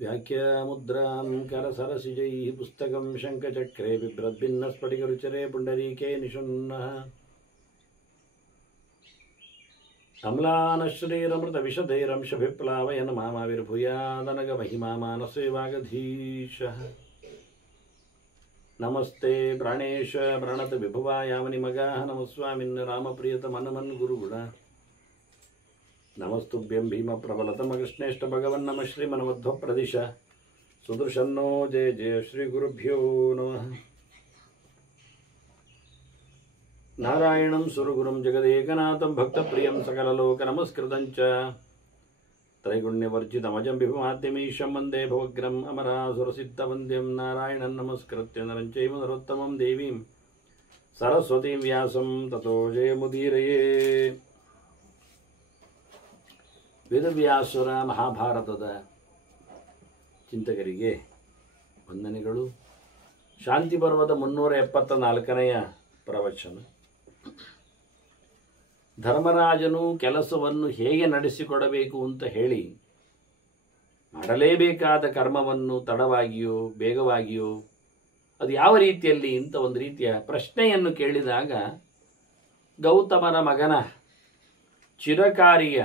व्याख्यामुद्रां करसरसिजैः पुस्तकं शङ्खचक्रे बिभ्रद्भिन्नस्फटिकरुचिरे पुण्डरीके निषण्णः अम्लानश्रीरमृतविशदैरंशभिप्लावयन् मामाविर्भूयादनगमहिमा मानसे वागधीशः नमस्ते प्राणेश प्रणत विभुवायामनिमगाः नमस्वामिन् रामप्रियतमनमन् गुरुगुण नमस्तुभ्यं भीमप्रबलतमकृष्णेष्ट भगवन्नम श्रीमन्मध्वप्रदिश सुदर्शन्नो जय जय श्रीगुरुभ्यो नमः नारायणं सुरगुरुं जगदेकनाथं भक्तप्रियं सकललोकनमस्कृतं च त्रैगुण्यवर्जितमजं विभुमाद्यमीशं वन्दे भवग्रम् अमरासुरसिद्धवन्द्यं नारायणं नमस्कृत्य नरं चैव नरोत्तमं देवीं सरस्वतीं व्यासं ततो जयमुदीरये ವೇದವ್ಯಾಸರ ಮಹಾಭಾರತದ ಚಿಂತಕರಿಗೆ ವಂದನೆಗಳು. ಶಾಂತಿ ಪರ್ವದ 374ನೆಯ ಪ್ರವಚನ. ಧರ್ಮರಾಜನು ಕೆಲಸವನ್ನು ಹೇಗೆ ನಡೆಸಿಕೊಡಬೇಕು ಅಂತ ಹೇಳಿ ಮಾಡಲೇಬೇಕಾದ ಕರ್ಮವನ್ನು ತಡವಾಗಿಯೋ ಬೇಗವಾಗಿಯೋ ಅದು ಯಾವ ರೀತಿಯಲ್ಲಿ ಅಂತ ಒಂದು ರೀತಿಯ ಪ್ರಶ್ನೆಯನ್ನು ಕೇಳಿದಾಗ ಗೌತಮನ ಮಗನ ಚಿರಕಾರಿಯ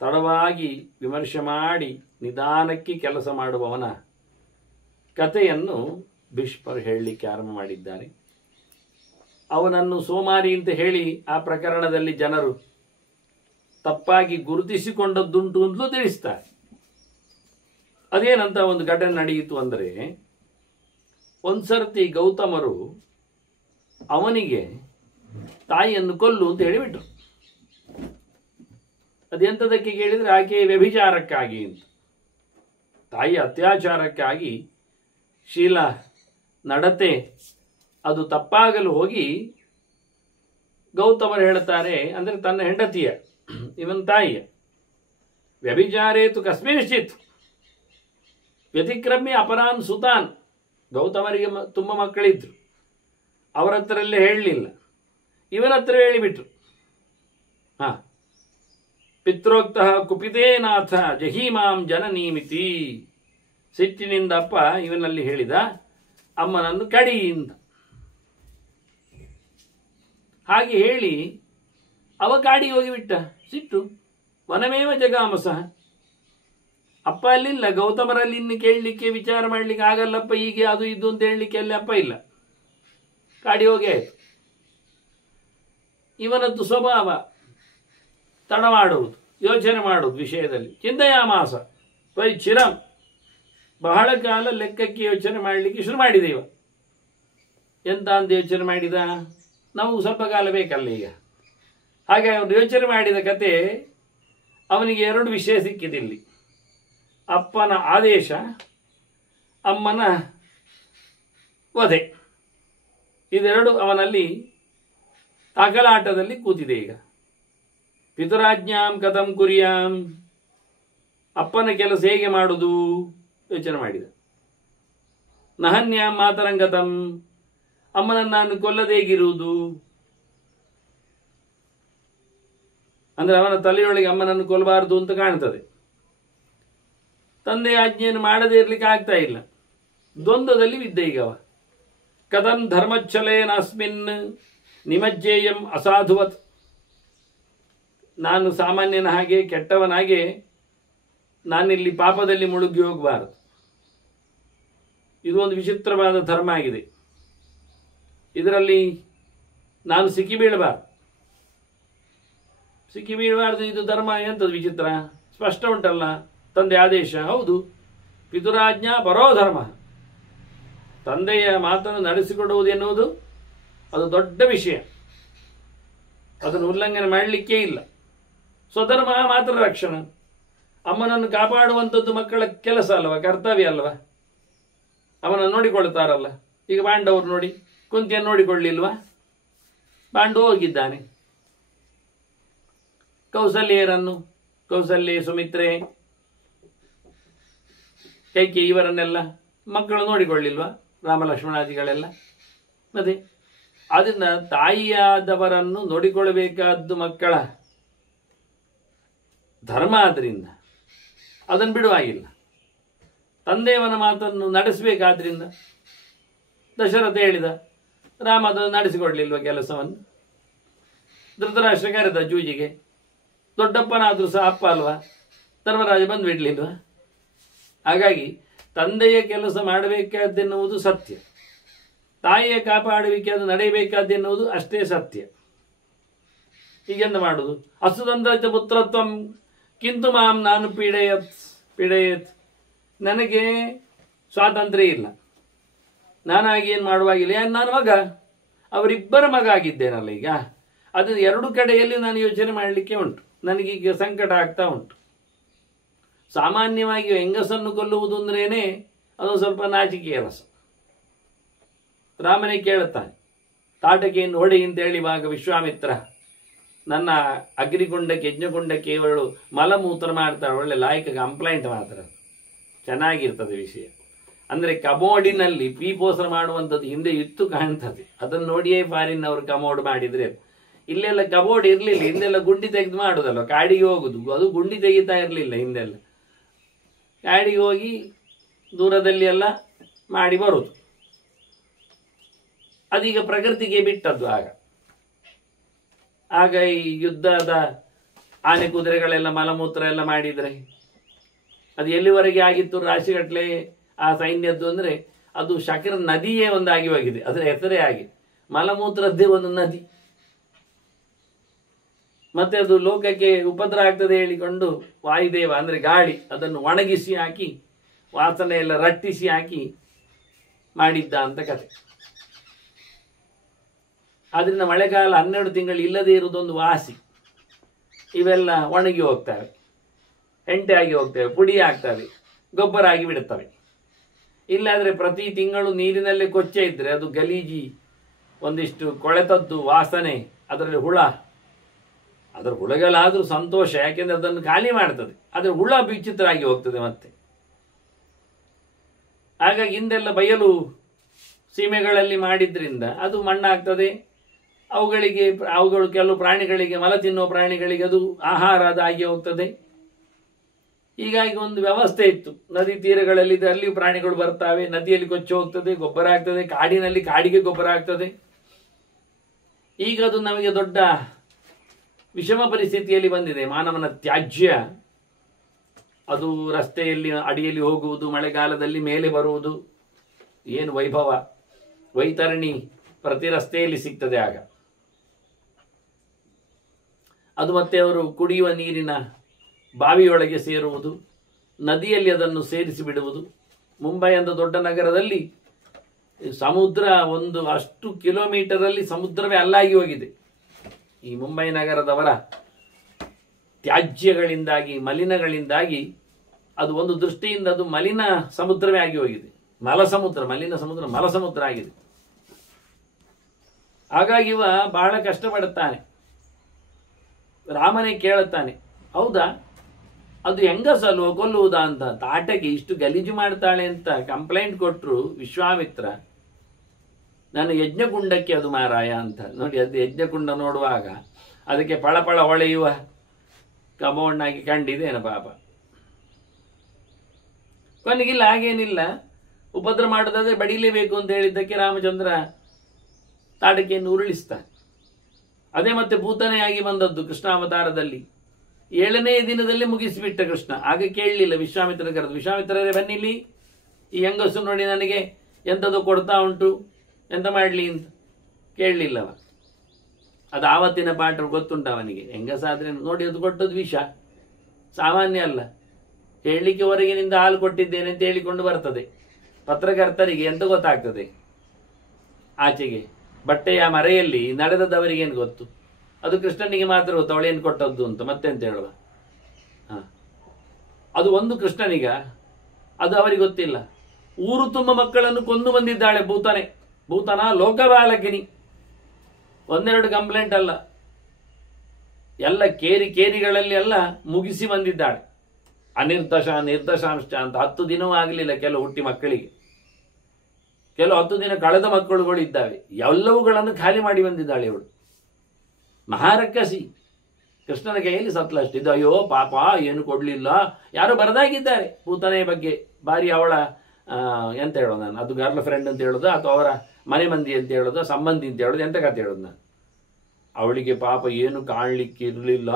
ತಡವಾಗಿ ವಿಮರ್ಶೆ ಮಾಡಿ ನಿಧಾನಕ್ಕೆ ಕೆಲಸ ಮಾಡುವವನ ಕಥೆಯನ್ನು ಭೀಷ್ಮರು ಹೇಳಲಿಕ್ಕೆ ಆರಂಭ ಮಾಡಿದ್ದಾರೆ. ಅವನನ್ನು ಸೋಮಾರಿ ಅಂತ ಹೇಳಿ ಆ ಪ್ರಕರಣದಲ್ಲಿ ಜನರು ತಪ್ಪಾಗಿ ಗುರುತಿಸಿಕೊಂಡದ್ದುಂಟು ಅಂತಲೂ ತಿಳಿಸ್ತಾರೆ. ಅದೇನಂತ ಒಂದು ಘಟನೆ ನಡೆಯಿತು ಅಂದರೆ, ಒಂದ್ಸರ್ತಿ ಗೌತಮರು ಅವನಿಗೆ ತಾಯಿಯನ್ನು ಕೊಲ್ಲು ಅಂತ ಹೇಳಿಬಿಟ್ರು. ಅದೆಂಥದಕ್ಕೆ ಕೇಳಿದರೆ ಆಕೆ ವ್ಯಭಿಚಾರಕ್ಕಾಗಿ ಅಂತ, ತಾಯಿ ಅತ್ಯಾಚಾರಕ್ಕಾಗಿ ಶೀಲ ನಡತೆ ಅದು ತಪ್ಪಾಗಲು ಹೋಗಿ ಗೌತಮರು ಹೇಳ್ತಾರೆ, ಅಂದರೆ ತನ್ನ ಹೆಂಡತಿಯ ಇವನ್ ತಾಯಿಯ ವ್ಯಭಿಚಾರೇತು ಕಸ್ಮಿಂಶ್ಚಿತ್ ವ್ಯತಿಕ್ರಮ್ಯ ಅಪರಾನ್ ಸುತಾನ್. ಗೌತಮರಿಗೆ ತುಂಬ ಮಕ್ಕಳಿದ್ರು, ಅವರ ಹತ್ರಲ್ಲೇ ಹೇಳಲಿಲ್ಲ, ಇವನ ಹತ್ರ ಹೇಳಿಬಿಟ್ರು. ಪಿತ್ರೋಕ್ತ ಕುಪಿತೇನಾಥ ಜಹೀಮಾಂ ಜನನೀಮಿತಿ. ಸಿಟ್ಟಿನಿಂದ ಅಪ್ಪ ಇವನಲ್ಲಿ ಹೇಳಿದ, ಅಮ್ಮನನ್ನು ಕಡಿ ಅಂತ. ಹಾಗೆ ಹೇಳಿ ಅವ ಕಾಡಿ ಹೋಗಿಬಿಟ್ಟ. ಸಿಟ್ಟು ವನಮೇವ ಜಗಾಮಸಃ. ಅಪ್ಪ ಅಲ್ಲಿಲ್ಲ, ಗೌತಮರಲ್ಲಿ ಇನ್ನು ಕೇಳಲಿಕ್ಕೆ ವಿಚಾರ ಮಾಡಲಿಕ್ಕೆ ಆಗಲ್ಲಪ್ಪ, ಹೀಗೆ ಅದು ಇದು ಅಂತ ಹೇಳಲಿಕ್ಕೆ ಅಲ್ಲಿ ಅಪ್ಪ ಇಲ್ಲ, ಕಾಡಿ ಹೋಗಿ ಆಯಿತು. ಇವನದ್ದು ಸ್ವಭಾವ ತಡ ಮಾಡುವುದು, ಯೋಚನೆ ಮಾಡುವುದು ವಿಷಯದಲ್ಲಿ. ಚಿಂತೆಯಾಮಾಸ ಪರಿಚಿರಂ, ಬಹಳ ಕಾಲ ಲೆಕ್ಕಕ್ಕೆ ಯೋಚನೆ ಮಾಡಲಿಕ್ಕೆ ಶುರು ಮಾಡಿದ ಇವ. ಎಂತ ಅಂತ ಯೋಚನೆ ಮಾಡಿದ, ನಮಗೂ ಸ್ವಲ್ಪ ಕಾಲ ಬೇಕಲ್ಲ ಈಗ. ಹಾಗೆ ಅವನು ಯೋಚನೆ ಮಾಡಿದ ಕತೆ, ಅವನಿಗೆ 2 ವಿಷಯ ಸಿಕ್ಕಿದಿಲ್ಲಿ: ಅಪ್ಪನ ಆದೇಶ, ಅಮ್ಮನ ವಧೆ. ಇದೆರಡು ಅವನಲ್ಲಿ ತಾಕಲಾಟದಲ್ಲಿ ಕೂತಿದೆ ಈಗ. ಪಿತುರಾಜ್ಞಾಂ ಕಥಂ ಕುರ್ಯಾಂ, ಅಪ್ಪನ ಕೆಲಸ ಹೇಗೆ ಮಾಡುವುದು ಯೋಚನೆ ಮಾಡಿದ. ನಹನ್ಯಾಂ ಮಾತರಂಗತಂ, ಅಮ್ಮನನ್ನು ನಾನು ಕೊಲ್ಲದೇಗಿರುವುದು. ಅಂದರೆ ಅವನ ತಲೆಯೊಳಗೆ ಅಮ್ಮನನ್ನು ಕೊಲ್ಲಬಾರದು ಅಂತ ಕಾಣ್ತದೆ. ತಂದೆ ಆಜ್ಞೆಯನ್ನು ಮಾಡದೇ ಇರಲಿಕ್ಕೆ ಆಗ್ತಾ ಇಲ್ಲ. ದ್ವಂದ್ವದಲ್ಲಿ ಬಿದ್ದ ಈಗ ಅವ. ಕಥಂ ಧರ್ಮಚ್ಛಲೇನಾಸ್ಮಿನ್ ನಿಮಜ್ಜೇಯಂ ಅಸಾಧುವತ್. ನಾನು ಸಾಮಾನ್ಯನ ಹಾಗೆ ಕೆಟ್ಟವನಾಗೆ ನಾನಿಲ್ಲಿ ಪಾಪದಲ್ಲಿ ಮುಳುಗಿ ಹೋಗಬಾರದು. ಇದು ಒಂದು ವಿಚಿತ್ರವಾದ ಧರ್ಮ ಆಗಿದೆ. ಇದರಲ್ಲಿ ನಾನು ಸಿಕ್ಕಿಬೀಳಬಾರದು. ಇದು ಧರ್ಮ ಎಂಥದ್ದು ವಿಚಿತ್ರ, ಸ್ಪಷ್ಟ ಉಂಟಲ್ಲ. ತಂದೆ ಆದೇಶ, ಹೌದು, ಪಿತುರಾಜ್ಞಾ ಪರೋ ಧರ್ಮ. ತಂದೆಯ ಮಾತನ್ನು ನಡೆಸಿಕೊಡುವುದು ಎನ್ನುವುದು ಅದು ದೊಡ್ಡ ವಿಷಯ, ಅದನ್ನು ಉಲ್ಲಂಘನೆ ಮಾಡಲಿಕ್ಕೇ ಇಲ್ಲ. ಸ್ವಧರ್ಮ ಮಾತ್ರ ರಕ್ಷಣ. ಅಮ್ಮನನ್ನು ಕಾಪಾಡುವಂಥದ್ದು ಮಕ್ಕಳ ಕೆಲಸ ಅಲ್ವ, ಕರ್ತವ್ಯ ಅಲ್ವ. ಅವನನ್ನು ನೋಡಿಕೊಳ್ತಾರಲ್ಲ. ಈಗ ಪಾಂಡವರು ನೋಡಿ, ಕುಂತಿಯನ್ನು ನೋಡಿಕೊಳ್ಳಿಲ್ವಾ? ಪಾಂಡು ಹೋಗಿದ್ದಾನೆ. ಕೌಸಲ್ಯ, ಸುಮಿತ್ರೆ, ಕೈಕೆ ಇವರನ್ನೆಲ್ಲ ಮಕ್ಕಳು ನೋಡಿಕೊಳ್ಳಿಲ್ವಾ? ರಾಮ ಲಕ್ಷ್ಮಣಾದಿಗಳೆಲ್ಲ. ಮತ್ತೆ ಅದನ್ನ ತಾಯಿಯಾದವರನ್ನು ನೋಡಿಕೊಳ್ಳಬೇಕಾದ್ದು ಮಕ್ಕಳ ಧರ್ಮ. ಆದ್ರಿಂದ ಅದನ್ನು ಬಿಡುವಾಗಿಲ್ಲ. ತಂದೆಯವನ ಮಾತನ್ನು ನಡೆಸಬೇಕಾದ್ರಿಂದ ದಶರಥ ಹೇಳಿದ. ರಾಮ ಅದನ್ನು ನಡೆಸಿಕೊಡ್ಲಿಲ್ವ ಕೆಲಸವನ್ನು? ಧೃತರಾಷ್ಟ್ರ ಕರೆದ ಜೂಜಿಗೆ. ದೊಡ್ಡಪ್ಪನಾದರೂ ಸಹ ಅಪ್ಪ ಅಲ್ವಾ, ಧರ್ಮರಾಜ ಬಂದುಬಿಡ್ಲಿಲ್ವ? ಹಾಗಾಗಿ ತಂದೆಯ ಕೆಲಸ ಮಾಡಬೇಕಾದ್ದೆನ್ನುವುದು ಸತ್ಯ, ತಾಯಿಯ ಕಾಪಾಡುವಿಕೆ ಅದು ನಡೆಯಬೇಕಾದ್ದೆನ್ನುವುದು ಅಷ್ಟೇ ಸತ್ಯ. ಈಗೆಂತ ಮಾಡುವುದು? ಅಸುತಂತ್ರ ಪುತ್ರತ್ವಂ ಕಿಂತು ಮಾಂ ನಾನು ಪೀಡೆಯತ್. ನನಗೆ ಸ್ವಾತಂತ್ರ್ಯ ಇಲ್ಲ, ನಾನಾಗಿ ಏನು ಮಾಡುವಾಗಿಲ್ಲ. ನಾನು ಮಗ, ಅವರಿಬ್ಬರ ಮಗ ಆಗಿದ್ದೇನಲ್ಲ ಈಗ. ಅದು ಎರಡು ಕಡೆಯಲ್ಲಿ ನಾನು ಯೋಚನೆ ಮಾಡಲಿಕ್ಕೆ ಉಂಟು. ನನಗೀಗ ಸಂಕಟ ಆಗ್ತಾ ಉಂಟು. ಸಾಮಾನ್ಯವಾಗಿ ಹೆಂಗಸನ್ನು ಕೊಲ್ಲುವುದು ಅಂದ್ರೇನೆ ಅದು ಸ್ವಲ್ಪ ನಾಚಿಕೆಯ ರಸ. ರಾಮನೇ ಕೇಳುತ್ತಾನೆ, ತಾಟಕೆಯನ್ನು ಹೊಡೆ ಅಂತ ಹೇಳಿವಾಗ ವಿಶ್ವಾಮಿತ್ರ ನನ್ನ ಅಗ್ನಿಕುಂಡಕ್ಕೆ ಯಜ್ಞಕುಂಡಕ್ಕೆ ಇವಳು ಮಲಮೂತ್ರ ಮಾಡ್ತಾಳೆ, ಒಳ್ಳೆ ಲಾಯಕ ಕಂಪ್ಲೇಂಟ್ ಮಾತ್ರ, ಚೆನ್ನಾಗಿರ್ತದೆ ವಿಷಯ. ಅಂದರೆ ಕಮೋಡಿನಲ್ಲಿ ಪೀಪೋಸರ ಮಾಡುವಂಥದ್ದು ಹಿಂದೆ ಇತ್ತು ಕಾಣ್ತದೆ. ಅದನ್ನು ನೋಡಿಯೇ ಫಾರಿನ್ ಅವರು ಕಮೋಡ್ ಮಾಡಿದರೆ. ಇಲ್ಲೆಲ್ಲ ಕಬೋರ್ಡ್ ಇರಲಿಲ್ಲ, ಹಿಂದೆಲ್ಲ ಗುಂಡಿ ತೆಗೆದು ಮಾಡುದಲ್ವ, ಕಾಡಿಗೆ ಹೋಗುದು. ಅದು ಗುಂಡಿ ತೆಗಿತಾ ಇರಲಿಲ್ಲ ಹಿಂದೆಲ್ಲ, ಕಾಡಿಗೆ ಹೋಗಿ ದೂರದಲ್ಲಿ ಎಲ್ಲ ಮಾಡಿ ಬರುದು. ಅದೀಗ ಪ್ರಕೃತಿಗೆ ಬಿಟ್ಟದ್ದು. ಆಗ ಈ ಯುದ್ಧದ ಆನೆ ಕುದುರೆಗಳೆಲ್ಲ ಮಲಮೂತ್ರ ಎಲ್ಲ ಮಾಡಿದರೆ ಅದು ಎಲ್ಲಿವರೆಗೆ ಆಗಿತ್ತು? ರಾಶಿಗಟ್ಟಲೆ ಆ ಸೈನ್ಯದ್ದು. ಅಂದರೆ ಅದು ಶಕರ ನದಿಯೇ ಒಂದಾಗಿ ಹೋಗಿದೆ, ಅದರ ಹೆಸರೇ ಆಗಿದೆ. ಮಲಮೂತ್ರದ್ದೇ ಒಂದು ನದಿ. ಮತ್ತೆ ಅದು ಲೋಕಕ್ಕೆ ಉಪದ್ರ ಆಗ್ತದೆ ಹೇಳಿಕೊಂಡು ವಾಯುದೇವ ಅಂದರೆ ಗಾಳಿ ಅದನ್ನು ಒಣಗಿಸಿ ಹಾಕಿ ವಾಸನೆ ಎಲ್ಲ ರಟ್ಟಿಸಿ ಹಾಕಿ ಮಾಡಿದ್ದ ಅಂತ ಕತೆ. ಆದ್ರಿಂದ ಮಳೆಗಾಲ 12 ತಿಂಗಳು ಇಲ್ಲದೆ ಇರುವುದೊಂದು ವಾಸಿ. ಇವೆಲ್ಲ ಒಣಗಿ ಹೋಗ್ತವೆ, ಹೆಂಟೆ ಆಗಿ ಹೋಗ್ತವೆ, ಪುಡಿ ಆಗ್ತವೆ, ಗೊಬ್ಬರ ಆಗಿ ಬಿಡುತ್ತವೆ. ಇಲ್ಲಾದರೆ ಪ್ರತಿ ತಿಂಗಳು ನೀರಿನಲ್ಲೇ ಕೊಚ್ಚೆ ಇದ್ದರೆ ಅದು ಗಲೀಜಿ, ಒಂದಿಷ್ಟು ಕೊಳೆತದ್ದು ವಾಸನೆ, ಅದರಲ್ಲಿ ಹುಳ. ಅದರ ಹುಳಗಳಾದರೂ ಸಂತೋಷ, ಯಾಕೆಂದರೆ ಅದನ್ನು ಖಾಲಿ ಮಾಡ್ತದೆ. ಅದರ ಹುಳ ವಿಚಿತ್ರ ಆಗಿ ಹೋಗ್ತದೆ ಮತ್ತೆ. ಹಾಗಾಗಿ ಹಿಂದೆಲ್ಲ ಬಯಲು ಸೀಮೆಗಳಲ್ಲಿ ಮಾಡಿದ್ರಿಂದ ಅದು ಮಣ್ಣಾಗ್ತದೆ. ಅವುಗಳು ಕೆಲವು ಪ್ರಾಣಿಗಳಿಗೆ, ಮಲ ತಿನ್ನುವ ಪ್ರಾಣಿಗಳಿಗೆ ಅದು ಆಹಾರ ಅದಾಗಿ ಹೋಗ್ತದೆ. ಹೀಗಾಗಿ ಒಂದು ವ್ಯವಸ್ಥೆ ಇತ್ತು. ನದಿ ತೀರಗಳಲ್ಲಿ ಅಲ್ಲಿಯೂ ಪ್ರಾಣಿಗಳು ಬರ್ತಾವೆ, ನದಿಯಲ್ಲಿ ಕೊಚ್ಚಿ ಹೋಗ್ತದೆ, ಗೊಬ್ಬರ ಆಗ್ತದೆ, ಕಾಡಿನಲ್ಲಿ ಕಾಡಿಗೆ ಗೊಬ್ಬರ ಆಗ್ತದೆ. ಈಗ ಅದು ನಮಗೆ ದೊಡ್ಡ ವಿಷಮ ಪರಿಸ್ಥಿತಿಯಲ್ಲಿ ಬಂದಿದೆ. ಮಾನವನ ತ್ಯಾಜ್ಯ ಅದು ರಸ್ತೆಯಲ್ಲಿ ಅಡಿಯಲ್ಲಿ ಹೋಗುವುದು, ಮಳೆಗಾಲದಲ್ಲಿ ಮೇಲೆ ಬರುವುದು, ಏನು ವೈಭವ. ವೈತರಣಿ ಪ್ರತಿ ರಸ್ತೆಯಲ್ಲಿ ಸಿಗ್ತದೆ. ಆಗ ಅದು ಮತ್ತೆ ಅವರು ಕುಡಿಯುವ ನೀರಿನ ಬಾವಿಯೊಳಗೆ ಸೇರುವುದು, ನದಿಯಲ್ಲಿ ಅದನ್ನು ಸೇರಿಸಿ ಬಿಡುವುದು. ಮುಂಬೈ ಅಂತ ದೊಡ್ಡ ನಗರದಲ್ಲಿ ಸಮುದ್ರ ಒಂದು ಅಷ್ಟು ಕಿಲೋಮೀಟರಲ್ಲಿ ಸಮುದ್ರವೇ ಅಲ್ಲಾಗಿ ಹೋಗಿದೆ. ಈ ಮುಂಬೈ ನಗರದವರ ತ್ಯಾಜ್ಯಗಳಿಂದಾಗಿ, ಮಲಿನಗಳಿಂದಾಗಿ ಅದು ಒಂದು ದೃಷ್ಟಿಯಿಂದ ಅದು ಮಲಿನ ಸಮುದ್ರವೇ ಆಗಿ ಹೋಗಿದೆ. ಮಲಸಮುದ್ರ, ಮಲಿನ ಸಮುದ್ರ ಮಲಸಮುದ್ರ ಆಗಿದೆ. ಹಾಗಾಗಿ ಇವ ಬಹಳ ಕಷ್ಟಪಡುತ್ತಾನೆ. ರಾಮನೇ ಕೇಳುತ್ತಾನೆ, ಹೌದಾ ಅದು ಹೆಂಗಸಲ್ವ ಕೊಲ್ಲುವುದಾ ಅಂತ. ತಾಟಕ್ಕೆ ಇಷ್ಟು ಗಲೀಜು ಮಾಡ್ತಾಳೆ ಅಂತ ಕಂಪ್ಲೇಂಟ್ ಕೊಟ್ಟರು ವಿಶ್ವಾಮಿತ್ರ. ನಾನು ಯಜ್ಞಕುಂಡಕ್ಕೆ ಅದು ಮಾರಾಯ ಅಂತ. ನೋಡಿ, ಅದು ಯಜ್ಞಕುಂಡ ನೋಡುವಾಗ ಅದಕ್ಕೆ ಪಳಪಳ ಹೊಳೆಯುವ ಕಮೋಣ್ಣಾಗಿ ಕಂಡಿದ್ದೇನೆ ಪಾಪ. ಕೊನೆಗಿಲ್ಲ, ಹಾಗೇನಿಲ್ಲ, ಉಪದ್ರ ಮಾಡೋದಾದ್ರೆ ಬಡಿಲೇಬೇಕು ಅಂತ ಹೇಳಿದ್ದಕ್ಕೆ ರಾಮಚಂದ್ರ ತಾಟಕೆಯನ್ನು ಉರುಳಿಸ್ತಾನೆ. ಅದೇ ಮತ್ತೆ ಭೂತನೆಯಾಗಿ ಬಂದದ್ದು ಕೃಷ್ಣಾವತಾರದಲ್ಲಿ. 7ನೇ ದಿನದಲ್ಲೇ ಮುಗಿಸಿಬಿಟ್ಟ ಕೃಷ್ಣ. ಆಗ ಕೇಳಲಿಲ್ಲ, ವಿಶ್ವಾಮಿತ್ರ ಕರೆದು, ವಿಶ್ವಾಮಿತ್ರರೇ ಬನ್ನಿಲ್ಲಿ, ಈ ಹೆಂಗಸು ನೋಡಿ ನನಗೆ ಎಂಥದ್ದು ಕೊಡ್ತಾ ಉಂಟು, ಎಂತ ಮಾಡಲಿ ಅಂತ ಕೇಳಲಿಲ್ಲವ. ಅದು ಆವತ್ತಿನ ಪಾಠ ಗೊತ್ತುಂಟು ಅವನಿಗೆ. ಹೆಂಗಸಾದ್ರೆ ನೋಡಿ ಅದು ಕೊಟ್ಟದ್ದು ವಿಷ, ಸಾಮಾನ್ಯ ಅಲ್ಲ. ಹೇಳಲಿಕ್ಕೆ ಹೊರಗಿನಿಂದ ಹಾಲು ಕೊಟ್ಟಿದ್ದೇನೆ ಅಂತ ಹೇಳಿಕೊಂಡು ಬರ್ತದೆ. ಪತ್ರಕರ್ತರಿಗೆ ಎಂತ ಗೊತ್ತಾಗ್ತದೆ? ಆಚೆಗೆ ಬಟ್ಟೆಯ ಮರೆಯಲ್ಲಿ ನಡೆದವರಿಗೇನು ಗೊತ್ತು? ಅದು ಕೃಷ್ಣನಿಗೆ ಮಾತ್ರ ಗೊತ್ತು ಅವಳೇನು ಕೊಟ್ಟದ್ದು ಅಂತ. ಮತ್ತೆಂತ ಹೇಳುವ? ಅದು ಒಂದು ಕೃಷ್ಣನಿಗ, ಅದು ಅವರಿಗೆ ಗೊತ್ತಿಲ್ಲ. ಊರು ತುಂಬ ಮಕ್ಕಳನ್ನು ಕೊಂದು ಬಂದಿದ್ದಾಳೆ ಭೂತನ ಲೋಕಬಾಲಕಿನಿ. ಒಂದೆರಡು ಕಂಪ್ಲೇಂಟ್ ಅಲ್ಲ, ಎಲ್ಲ ಕೇರಿಗಳಲ್ಲಿ ಎಲ್ಲ ಮುಗಿಸಿ ಬಂದಿದ್ದಾಳೆ. ನಿರ್ದಶಾಂಶ ಅಂತ 10 ದಿನವೂ ಆಗಲಿಲ್ಲ ಕೆಲವು ಹುಟ್ಟಿ ಮಕ್ಕಳಿಗೆ. ಕೆಲವು 10 ದಿನ ಕಳೆದ ಮಕ್ಕಳುಗಳು ಇದ್ದಾವೆ. ಎಲ್ಲವುಗಳನ್ನು ಖಾಲಿ ಮಾಡಿ ಬಂದಿದ್ದಾಳೆ ಇವಳು. ಮಹಾರಕ್ಕಸಿ. ಕೃಷ್ಣನ ಕೈಯಲ್ಲಿ ಸತ್ಲಷ್ಟು. ಇದು ಅಯ್ಯೋ ಪಾಪ ಏನು ಕೊಡ್ಲಿಲ್ಲ, ಯಾರು ಬರದಾಗಿದ್ದಾರೆ ಪೂತನೆಯ ಬಗ್ಗೆ ಬಾರಿ ಅವಳ ಎಂತ ಹೇಳೋದು ನಾನು, ಅದು ಗರ್ಲ್ ಫ್ರೆಂಡ್ ಅಂತ ಹೇಳೋದು ಅಥವಾ ಅವರ ಮನೆ ಮಂದಿ ಅಂತ ಹೇಳೋದು, ಸಂಬಂಧಿ ಅಂತ ಹೇಳೋದು, ಎಂತ ಕತೆ ಹೇಳೋದು ನಾನು. ಅವಳಿಗೆ ಪಾಪ ಏನು ಕಾಣಲಿಕ್ಕೆ ಇರಲಿಲ್ಲ,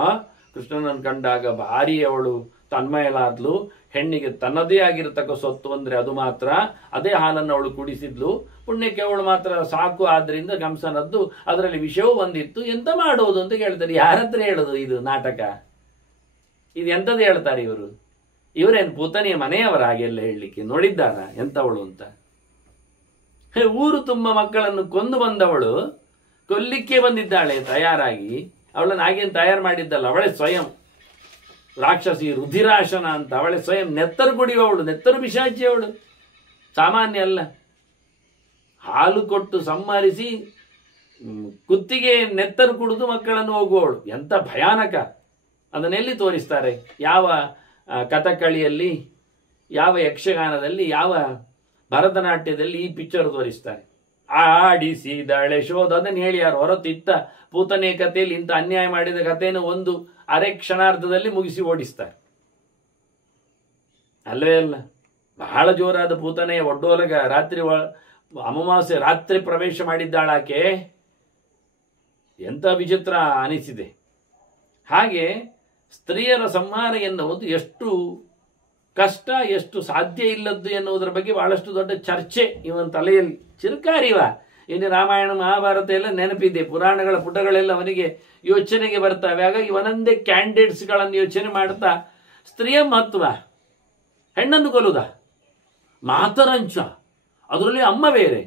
ಕೃಷ್ಣನನ್ನು ಕಂಡಾಗ ಭಾರಿ ಅವಳು ತನ್ಮಯಲಾದ್ಲು. ಹೆಣ್ಣಿಗೆ ತನ್ನದೇ ಆಗಿರತಕ್ಕ ಸೊತ್ತು ಅಂದ್ರೆ ಅದು ಮಾತ್ರ, ಅದೇ ಹಾಲನ್ನು ಅವಳು ಕುಡಿಸಿದ್ಲು. ಪುಣ್ಯಕ್ಕೆ ಅವಳು ಮಾತ್ರ ಸಾಕು, ಆದ್ರಿಂದ ಕಂಸನದ್ದು ಅದರಲ್ಲಿ ವಿಷಯವೂ ಬಂದಿತ್ತು. ಎಂತ ಮಾಡೋದು ಅಂತ ಕೇಳ್ತಾರೆ. ಯಾರತ್ರ ಹೇಳೋದು ಇದು ನಾಟಕ? ಇದು ಎಂಥದ್ದು ಹೇಳ್ತಾರೆ ಇವರು? ಇವರೇನು ಪೂತನಿಯ ಮನೆಯವರ ಹಾಗೆಲ್ಲ ಹೇಳಲಿಕ್ಕೆ? ನೋಡಿದ್ದಾರ ಎಂತವಳು ಅಂತ? ಊರು ತುಂಬ ಮಕ್ಕಳನ್ನು ಕೊಂದು ಬಂದವಳು ಕೊಲ್ಲಿಕ್ಕೆ ಬಂದಿದ್ದಾಳೆ ತಯಾರಾಗಿ. ಅವಳನ್ನು ಹಾಗೇನು ತಯಾರು ಮಾಡಿದ್ದಲ್ಲ, ಅವಳೇ ಸ್ವಯಂ ರಾಕ್ಷಸಿ ರುಧಿರಾಶನ ಅಂತ. ಅವಳೇ ಸ್ವಯಂ ನೆತ್ತರು ಕುಡಿಯುವವಳು, ನೆತ್ತರು ಪಿಶಾಚಿ ಅವಳು, ಸಾಮಾನ್ಯ ಅಲ್ಲ. ಹಾಲು ಕೊಟ್ಟು ಸಂಹರಿಸಿ ಕುತ್ತಿಗೆ ನೆತ್ತರು ಕುಡಿದು ಮಕ್ಕಳನ್ನು ಹೋಗುವವಳು. ಎಂಥ ಭಯಾನಕ! ಅದನ್ನೆಲ್ಲಿ ತೋರಿಸ್ತಾರೆ? ಯಾವ ಕಥಕಳಿಯಲ್ಲಿ, ಯಾವ ಯಕ್ಷಗಾನದಲ್ಲಿ, ಯಾವ ಭರತನಾಟ್ಯದಲ್ಲಿ ಈ ಪಿಕ್ಚರ್ ತೋರಿಸ್ತಾರೆ? ಆಡಿಸಿದಾಳೆ ಶೋಧ, ಅದನ್ನು ಹೇಳಿ ಯಾರು ಹೊರತಿತ್ತ ಪೂತನೆ ಕಥೆಯಲ್ಲಿ ಇಂಥ ಅನ್ಯಾಯ ಮಾಡಿದ ಕಥೆಯನ್ನು ಒಂದು ಅರೆ ಕ್ಷಣಾರ್ಧದಲ್ಲಿ ಮುಗಿಸಿ ಓಡಿಸ್ತಾರೆ. ಅಲ್ಲವೇ ಅಲ್ಲ, ಬಹಳ ಜೋರಾದ ಪೂತನೆಯ ಒಡ್ಡೋಲಗ ರಾತ್ರಿ ಅಮಾವಾಸ್ಯೆ ರಾತ್ರಿ ಪ್ರವೇಶ ಮಾಡಿದ್ದಾಳಾಕೆ. ಎಂಥ ವಿಚಿತ್ರ ಅನಿಸಿದೆ. ಹಾಗೆ ಸ್ತ್ರೀಯರ ಸಂಹಾರ ಎನ್ನುವುದು ಎಷ್ಟು ಕಷ್ಟ, ಎಷ್ಟು ಸಾಧ್ಯ ಇಲ್ಲದ್ದು ಎನ್ನುವುದರ ಬಗ್ಗೆ ಬಹಳಷ್ಟು ದೊಡ್ಡ ಚರ್ಚೆ ಇವನ ತಲೆಯಲ್ಲಿ. ಚಿರುಕಾರಿವ ಇನ್ನು ರಾಮಾಯಣ ಮಹಾಭಾರತ ಎಲ್ಲ ನೆನಪಿದೆ, ಪುರಾಣಗಳ ಪುಟಗಳೆಲ್ಲ ಅವನಿಗೆ ಯೋಚನೆಗೆ ಬರ್ತವೆ. ಹಾಗಾಗಿ ಒಂದೊಂದೇ ಕ್ಯಾಂಡಿಡೇಟ್ಸ್ಗಳನ್ನು ಯೋಚನೆ ಮಾಡ್ತಾ ಸ್ತ್ರೀಯ ಮಹತ್ವ, ಹೆಣ್ಣನ್ನು ಕೊಲ್ಲುದ, ಮಾತರಂಚ, ಅದರಲ್ಲಿ ಅಮ್ಮ ಬೇರೆ,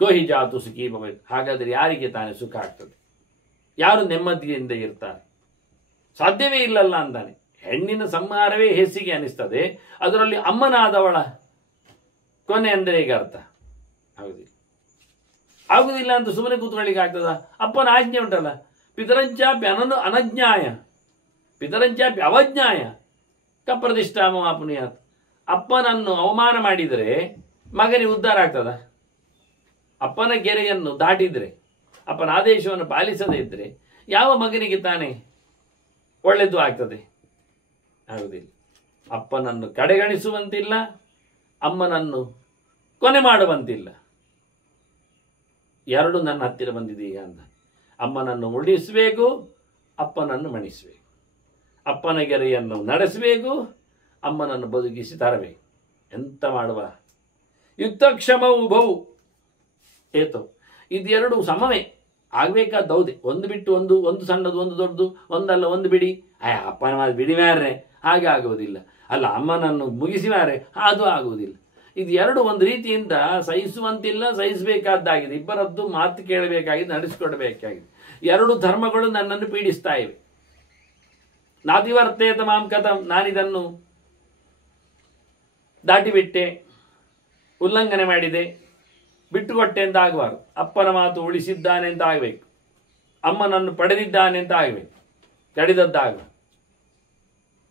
ಕೋಹಿ ಜಾತು ಸುಖಿ ಭವೇತ್. ಹಾಗಾದರೆ ಯಾರಿಗೆ ತಾನೇ ಸುಖ ಆಗ್ತದೆ? ಯಾರು ನೆಮ್ಮದಿಯಿಂದ ಇರ್ತಾರೆ? ಸಾಧ್ಯವೇ ಇಲ್ಲಲ್ಲ ಅಂತಾನೆ. ಹೆಣ್ಣಿನ ಸಂಹಾರವೇ ಹೇಸಿಗೆ ಅನಿಸ್ತದೆ, ಅದರಲ್ಲಿ ಅಮ್ಮನಾದವಳ ಕೊನೆ ಅಂದರೆ ಈಗ ಅರ್ಥ ಆಗುದಿಲ್ಲ ಅಂತ ಸುಮ್ಮನೆ ಕೂತ್ಕೊಳ್ಳಿಕ್ಕೆ ಆಗ್ತದ? ಅಪ್ಪನ ಆಜ್ಞೆ ಉಂಟಲ್ಲ, ಪಿತರಂಚಾಪಿ ಅನಜ್ಞಾಯ ಪಿತರಂಚಾಪಿ ಅವಜ್ಞಾಯ ಕಪ್ರತಿಷ್ಠಾಮ ಅಪುನಿಯಾತ್. ಅಪ್ಪನನ್ನು ಅವಮಾನ ಮಾಡಿದರೆ ಮಗನಿಗೆ ಉದ್ಧಾರ ಆಗ್ತದ? ಅಪ್ಪನ ಗೆರೆಯನ್ನು ದಾಟಿದ್ರೆ, ಅಪ್ಪನ ಆದೇಶವನ್ನು ಪಾಲಿಸದೇ ಇದ್ರೆ ಯಾವ ಮಗನಿಗೆ ತಾನೇ ಒಳ್ಳೆಯದು ಆಗ್ತದೆ? ಆಗುವುದಿಲ್ಲ. ಅಪ್ಪನನ್ನು ಕಡೆಗಣಿಸುವಂತಿಲ್ಲ, ಅಮ್ಮನನ್ನು ಕೊನೆ ಮಾಡುವಂತಿಲ್ಲ. ಎರಡು ನನ್ನ ಹತ್ತಿರ ಬಂದಿದೆ ಈಗ ಅಂತ. ಅಮ್ಮನನ್ನು ಉಳಿಸಬೇಕು, ಅಪ್ಪನನ್ನು ಮಣಿಸಬೇಕು. ಅಪ್ಪನ ಗೆರೆಯನ್ನು ನಡೆಸಬೇಕು, ಅಮ್ಮನನ್ನು ಬದುಕಿಸಿ ತರಬೇಕು. ಎಂತ ಮಾಡುವ? ಯುಕ್ತಕ್ಷಮವು ಬಹು ಏತೋ, ಇದೆರಡು ಸಮವೇ ಆಗ್ಬೇಕಾದೌದೆ. ಒಂದು ಬಿಟ್ಟು ಒಂದು, ಒಂದು ಸಣ್ಣದು ಒಂದು ದೊಡ್ಡದು, ಒಂದಲ್ಲ ಒಂದು ಬಿಡಿ. ಅಪ್ಪನ ಮಾತು ಬಿಡಿ ಮಾರ್ರೆ, ಹಾಗೆ ಆಗುವುದಿಲ್ಲ. ಅಲ್ಲ ಅಮ್ಮನನ್ನು ಮುಗಿಸಿ ಮಾರ್ರೆ, ಅದು ಆಗುವುದಿಲ್ಲ. ಇದು ಎರಡು ಒಂದು ರೀತಿಯಿಂದ ಸಹಿಸುವಂತಿಲ್ಲ, ಸಹಿಸಬೇಕಾದ್ದಾಗಿದೆ. ಇಬ್ಬರದ್ದು ಮಾತು ಕೇಳಬೇಕಾಗಿದೆ, ನಡೆಸಿಕೊಡಬೇಕಾಗಿದೆ. ಎರಡು ಧರ್ಮಗಳು ನನ್ನನ್ನು ಪೀಡಿಸ್ತಾ ಇವೆ. ನಾತಿವರ್ತೇತ ಮಾಂ ಕಥಂ, ನಾನಿದನ್ನು ದಾಟಿಬಿಟ್ಟೆ, ಉಲ್ಲಂಘನೆ ಮಾಡಿದೆ, ಬಿಟ್ಟುಕೊಟ್ಟೆ ಅಂತ ಆಗಬಾರ್ದು. ಅಪ್ಪನ ಮಾತು ಉಳಿಸಿದ್ದಾನೆ ಅಂತ ಆಗಬೇಕು, ಅಮ್ಮನನ್ನು ಪಡೆದಿದ್ದಾನೆ ಅಂತ ಆಗಬೇಕು, ಕಡಿದದ್ದಾಗ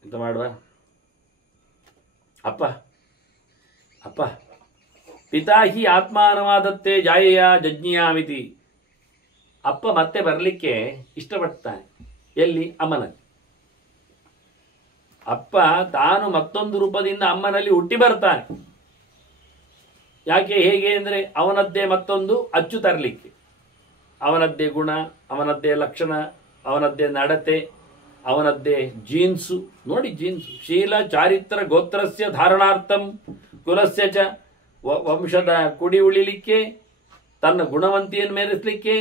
ಎಂತ ಮಾಡುವ? ಅಪ್ಪ ಅಪ್ಪ ಪಿತಾಹಿ ಆತ್ಮಾನವಾದತ್ತೆ ಜಾಯೆಯ ಜಜ್ಞಿಯಾಮಿತಿ. ಅಪ್ಪ ಮತ್ತೆ ಬರಲಿಕ್ಕೆ ಇಷ್ಟಪಡ್ತಾನೆ. ಎಲ್ಲಿ? ಅಮ್ಮನಲ್ಲಿ. ಅಪ್ಪ ತಾನು ಮತ್ತೊಂದು ರೂಪದಿಂದ ಅಮ್ಮನಲ್ಲಿ ಹುಟ್ಟಿ ಬರ್ತಾನೆ. ಯಾಕೆ, ಹೇಗೆ ಅಂದರೆ ಅವನದ್ದೇ ಮತ್ತೊಂದು ಅಚ್ಚು ತರಲಿಕ್ಕೆ. ಅವನದ್ದೇ ಗುಣ, ಅವನದ್ದೇ ಲಕ್ಷಣ, ಅವನದ್ದೇ ನಡತೆ, ಅವನದ್ದೇ ಜೀನ್ಸು. ನೋಡಿ ಜೀನ್ಸು, ಶೀಲ ಚಾರಿತ್ರ ಗೋತ್ರಸ್ಯ ಧಾರಣಾರ್ಥಂ ಕುಲಸ್ಯ ಚ, ವಂಶದ ಕುಡಿ ಉಳಿಲಿಕ್ಕೆ, ತನ್ನ ಗುಣವಂತಿಯನ್ನು ಮೆರೆಸಲಿಕ್ಕೆ,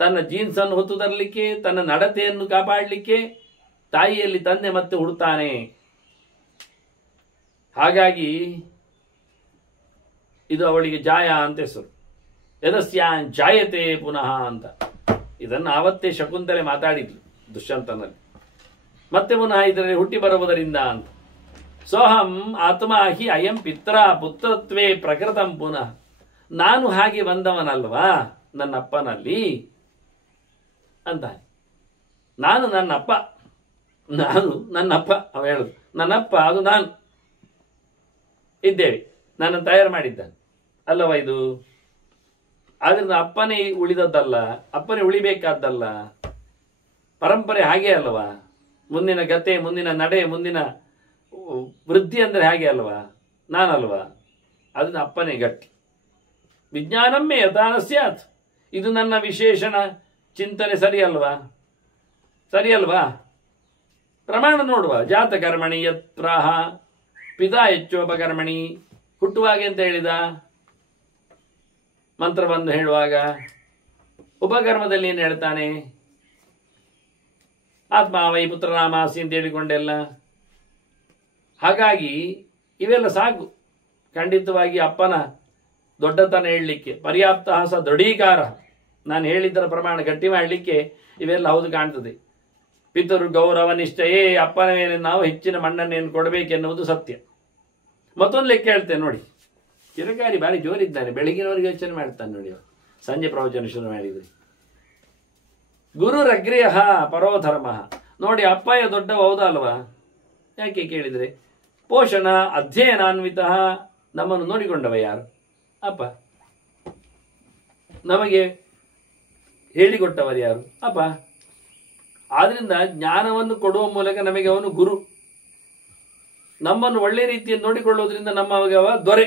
ತನ್ನ ಜೀನ್ಸನ್ನು ಹೊತ್ತು ತರಲಿಕ್ಕೆ, ತನ್ನ ನಡತೆಯನ್ನು ಕಾಪಾಡಲಿಕ್ಕೆ ತಾಯಿಯಲ್ಲಿ ತಂದೆ ಮತ್ತೆ ಹುಡ್ತಾನೆ. ಹಾಗಾಗಿ ಇದು ಅವಳಿಗೆ ಜಾಯ ಅಂತ ಹೆಸರು. ಯದಸ್ಯಾನ್ ಜಾಯತೆ ಪುನಃ ಅಂತ. ಇದನ್ನು ಆವತ್ತೇ ಶಕುಂತಲೆ ಮಾತಾಡಿದ್ಲು ದುಷ್ಯಂತನಲ್ಲಿ. ಮತ್ತೆ ಪುನಃ ಇದರಲ್ಲಿ ಹುಟ್ಟಿ ಬರುವುದರಿಂದ ಅಂತ. ಸೋಹಂ ಆತ್ಮ ಹಿ ಅಯಂ ಪಿತ್ರ ಪುತ್ರತ್ವೇ ಪ್ರಕೃತಂ ಪುನಃ. ನಾನು ಹಾಗೆ ಬಂದವನಲ್ವಾ ನನ್ನಪ್ಪನಲ್ಲಿ ಅಂತ. ನಾನು ನನ್ನಪ್ಪ, ನಾನು ನನ್ನಪ್ಪ. ಅವ ಹೇಳುದು ನನ್ನಪ್ಪ, ಅದು ನಾನು ಇದ್ದೇವೆ, ನನ್ನ ತಯಾರು ಮಾಡಿದ್ದಾನೆ ಅಲ್ಲವ ಇದು. ಆದ್ರಿಂದ ಅಪ್ಪನೇ ಉಳಿದದ್ದಲ್ಲ, ಅಪ್ಪನೇ ಉಳಿಬೇಕಾದ್ದಲ್ಲ. ಪರಂಪರೆ ಹಾಗೆ ಅಲ್ವಾ? ಮುಂದಿನ ಗತೆ, ಮುಂದಿನ ನಡೆ, ಮುಂದಿನ ವೃದ್ಧಿ ಅಂದರೆ ಹಾಗೆ ಅಲ್ವಾ? ನಾನಲ್ವಾ? ಅದನ್ನ ಅಪ್ಪನೇ ಗಟ್ಟಿ. ವಿಜ್ಞಾನಮ್ಮೆ ಯಥಾನ ಸ್ಯಾತ್. ಇದು ನನ್ನ ವಿಶೇಷಣ ಚಿಂತನೆ. ಸರಿಯಲ್ವಾ? ಸರಿಯಲ್ವಾ? ಪ್ರಮಾಣ ನೋಡುವ. ಜಾತಕರ್ಮಣಿ ಯತ್ ಪ್ರಾಹ ಪಿತಾ ಹೆಚ್ಚೋಪಕರ್ಮಣಿ. ಹುಟ್ಟುವಾಗೆ ಅಂತ ಹೇಳಿದ ಮಂತ್ರ ಬಂದು ಹೇಳುವಾಗ. ಉಪಕರ್ಮದಲ್ಲಿ ಏನು ಹೇಳ್ತಾನೆ? ಆತ್ಮ ವೈ ಪುತ್ರನಾಮಾಸಿ ಅಂತ ಹೇಳಿಕೊಂಡೆಲ್ಲ. ಹಾಗಾಗಿ ಇವೆಲ್ಲ ಸಾಕು ಖಂಡಿತವಾಗಿ ಅಪ್ಪನ ದೊಡ್ಡತನ ಹೇಳಲಿಕ್ಕೆ. ಪರ್ಯಾಪ್ತ ಸ ದೃಢೀಕಾರ. ನಾನು ಹೇಳಿದ್ದರ ಪ್ರಮಾಣ ಗಟ್ಟಿ ಮಾಡಲಿಕ್ಕೆ ಇವೆಲ್ಲ ಹೌದು ಕಾಣ್ತದೆ. ಪಿತೃ ಗೌರವ ನಿಷ್ಠೆಯೇ ಅಪ್ಪನ ಮೇಲೆ ನಾವು ಹೆಚ್ಚಿನ ಮಣ್ಣನ್ನೇನು ಕೊಡಬೇಕೆನ್ನುವುದು ಸತ್ಯ. ಮತ್ತೊಂದು ಲೆಕ್ಕ ಹೇಳ್ತೇನೆ ನೋಡಿ. ಚಿರಕಾರಿ ಭಾರಿ ಜೋರಿದ್ದಾನೆ, ಬೆಳಗಿನವರೆಗೆ ಯೋಚನೆ ಮಾಡ್ತಾನೆ ನೋಡಿ. ಸಂಜೆ ಪ್ರವಚನ ಶುರು ಮಾಡಿದ್ರಿ. ಗುರುರಗ್ರೇಹ ಪರೋಧರ್ಮ. ನೋಡಿ, ಅಪ್ಪಯ್ಯ ದೊಡ್ಡವ ಹೌದಲ್ವಾ? ಯಾಕೆ ಕೇಳಿದ್ರೆ, ಪೋಷಣ ಅಧ್ಯಯನಾನ್ವಿತ. ನಮ್ಮನ್ನು ನೋಡಿಕೊಂಡವ ಯಾರು? ಅಪ್ಪ. ನಮಗೆ ಹೇಳಿಕೊಟ್ಟವರು ಯಾರು? ಅಪ್ಪ. ಆದ್ರಿಂದ ಜ್ಞಾನವನ್ನು ಕೊಡುವ ಮೂಲಕ ನಮಗೆ ಅವನು ಗುರು. ನಮ್ಮನ್ನು ಒಳ್ಳೆ ರೀತಿಯಲ್ಲಿ ನೋಡಿಕೊಳ್ಳುವುದರಿಂದ ನಮ್ಮವ ದೊರೆ.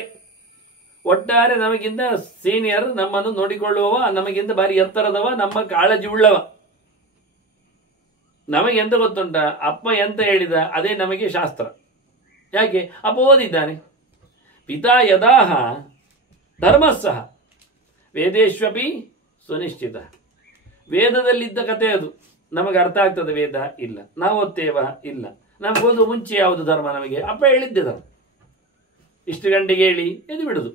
ಒಟ್ಟಾರೆ ನಮಗಿಂತ ಸೀನಿಯರ್, ನಮ್ಮನ್ನು ನೋಡಿಕೊಳ್ಳುವವ, ನಮಗಿಂತ ಬಾರಿ ಎತ್ತರದವ, ನಮ್ಮ ಕಾಳಜಿ ಉಳ್ಳವ. ನಮಗೆ ಎಂತ ಗೊತ್ತುಂಟ? ಅಪ್ಪ ಎಂತ ಹೇಳಿದ ಅದೇ ನಮಗೆ ಶಾಸ್ತ್ರ. ಯಾಕೆ? ಅಪ್ಪ ಓದಿದ್ದಾನೆ. ಪಿತಾ ಯದಾಹ ಧರ್ಮಸ್ಸಹ ವೇದೇಶ್ವಪಿ ಸುನಿಶ್ಚಿತ. ವೇದದಲ್ಲಿದ್ದ ಕಥೆ ಅದು. ನಮಗೆ ಅರ್ಥ ಆಗ್ತದೆ ವೇದ? ಇಲ್ಲ. ನಾವು ಓದ್ತೇವ? ಇಲ್ಲ. ನಮ್ಗೆ ಓದುವ ಮುಂಚೆ ಯಾವುದು ಧರ್ಮ? ನಮಗೆ ಅಪ್ಪ ಹೇಳಿದ್ದೆ ಧರ್ಮ. ಇಷ್ಟು ಗಂಟೆಗೆ ಹೇಳಿ ಎದು ಬಿಡುದು.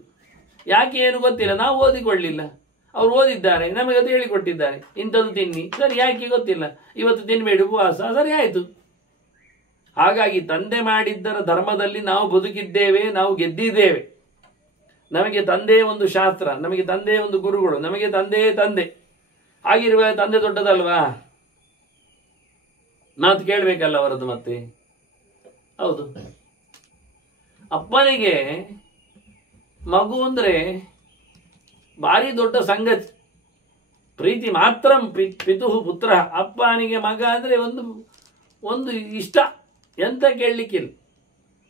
ಯಾಕೆ ಏನು ಗೊತ್ತಿಲ್ಲ, ನಾವು ಓದಿಕೊಳ್ಳಿಲ್ಲ. ಅವ್ರು ಓದಿದ್ದಾರೆ, ನಮಗೆ ಅದು ಹೇಳಿಕೊಟ್ಟಿದ್ದಾರೆ. ಇಂಥದ್ದು ತಿನ್ನಿ, ಸರಿ. ಯಾಕೆ ಗೊತ್ತಿಲ್ಲ, ಇವತ್ತು ತಿನ್ಬೇಡಿ, ಉಪವಾಸ, ಸರಿ ಆಯಿತು. ಹಾಗಾಗಿ ತಂದೆ ಮಾಡಿದ್ದರ ಧರ್ಮದಲ್ಲಿ ನಾವು ಬದುಕಿದ್ದೇವೆ, ನಾವು ಗೆದ್ದಿದ್ದೇವೆ. ನಮಗೆ ತಂದೆ ಒಂದು ಶಾಸ್ತ್ರ, ನಮಗೆ ತಂದೆ ಒಂದು ಗುರುಗಳು, ನಮಗೆ ತಂದೆ ಆಗಿರುವ ತಂದೆ ದೊಡ್ಡದಲ್ವಾ? ಮಾತು ಕೇಳಬೇಕಲ್ಲ ಅವರದ್ದು. ಮತ್ತೆ ಹೌದು, ಅಪ್ಪನಿಗೆ ಮಗು ಅಂದ್ರೆ ಭಾರಿ ದೊಡ್ಡ ಸಂಗತಿ. ಪ್ರೀತಿ ಮಾತ್ರ ಪಿತು ಪುತ್ರ. ಅಪ್ಪನಿಗೆ ಮಗ ಅಂದ್ರೆ ಒಂದು ಇಷ್ಟ, ಎಂತ ಕೇಳಲಿಕ್ಕಿಲ್ಲ.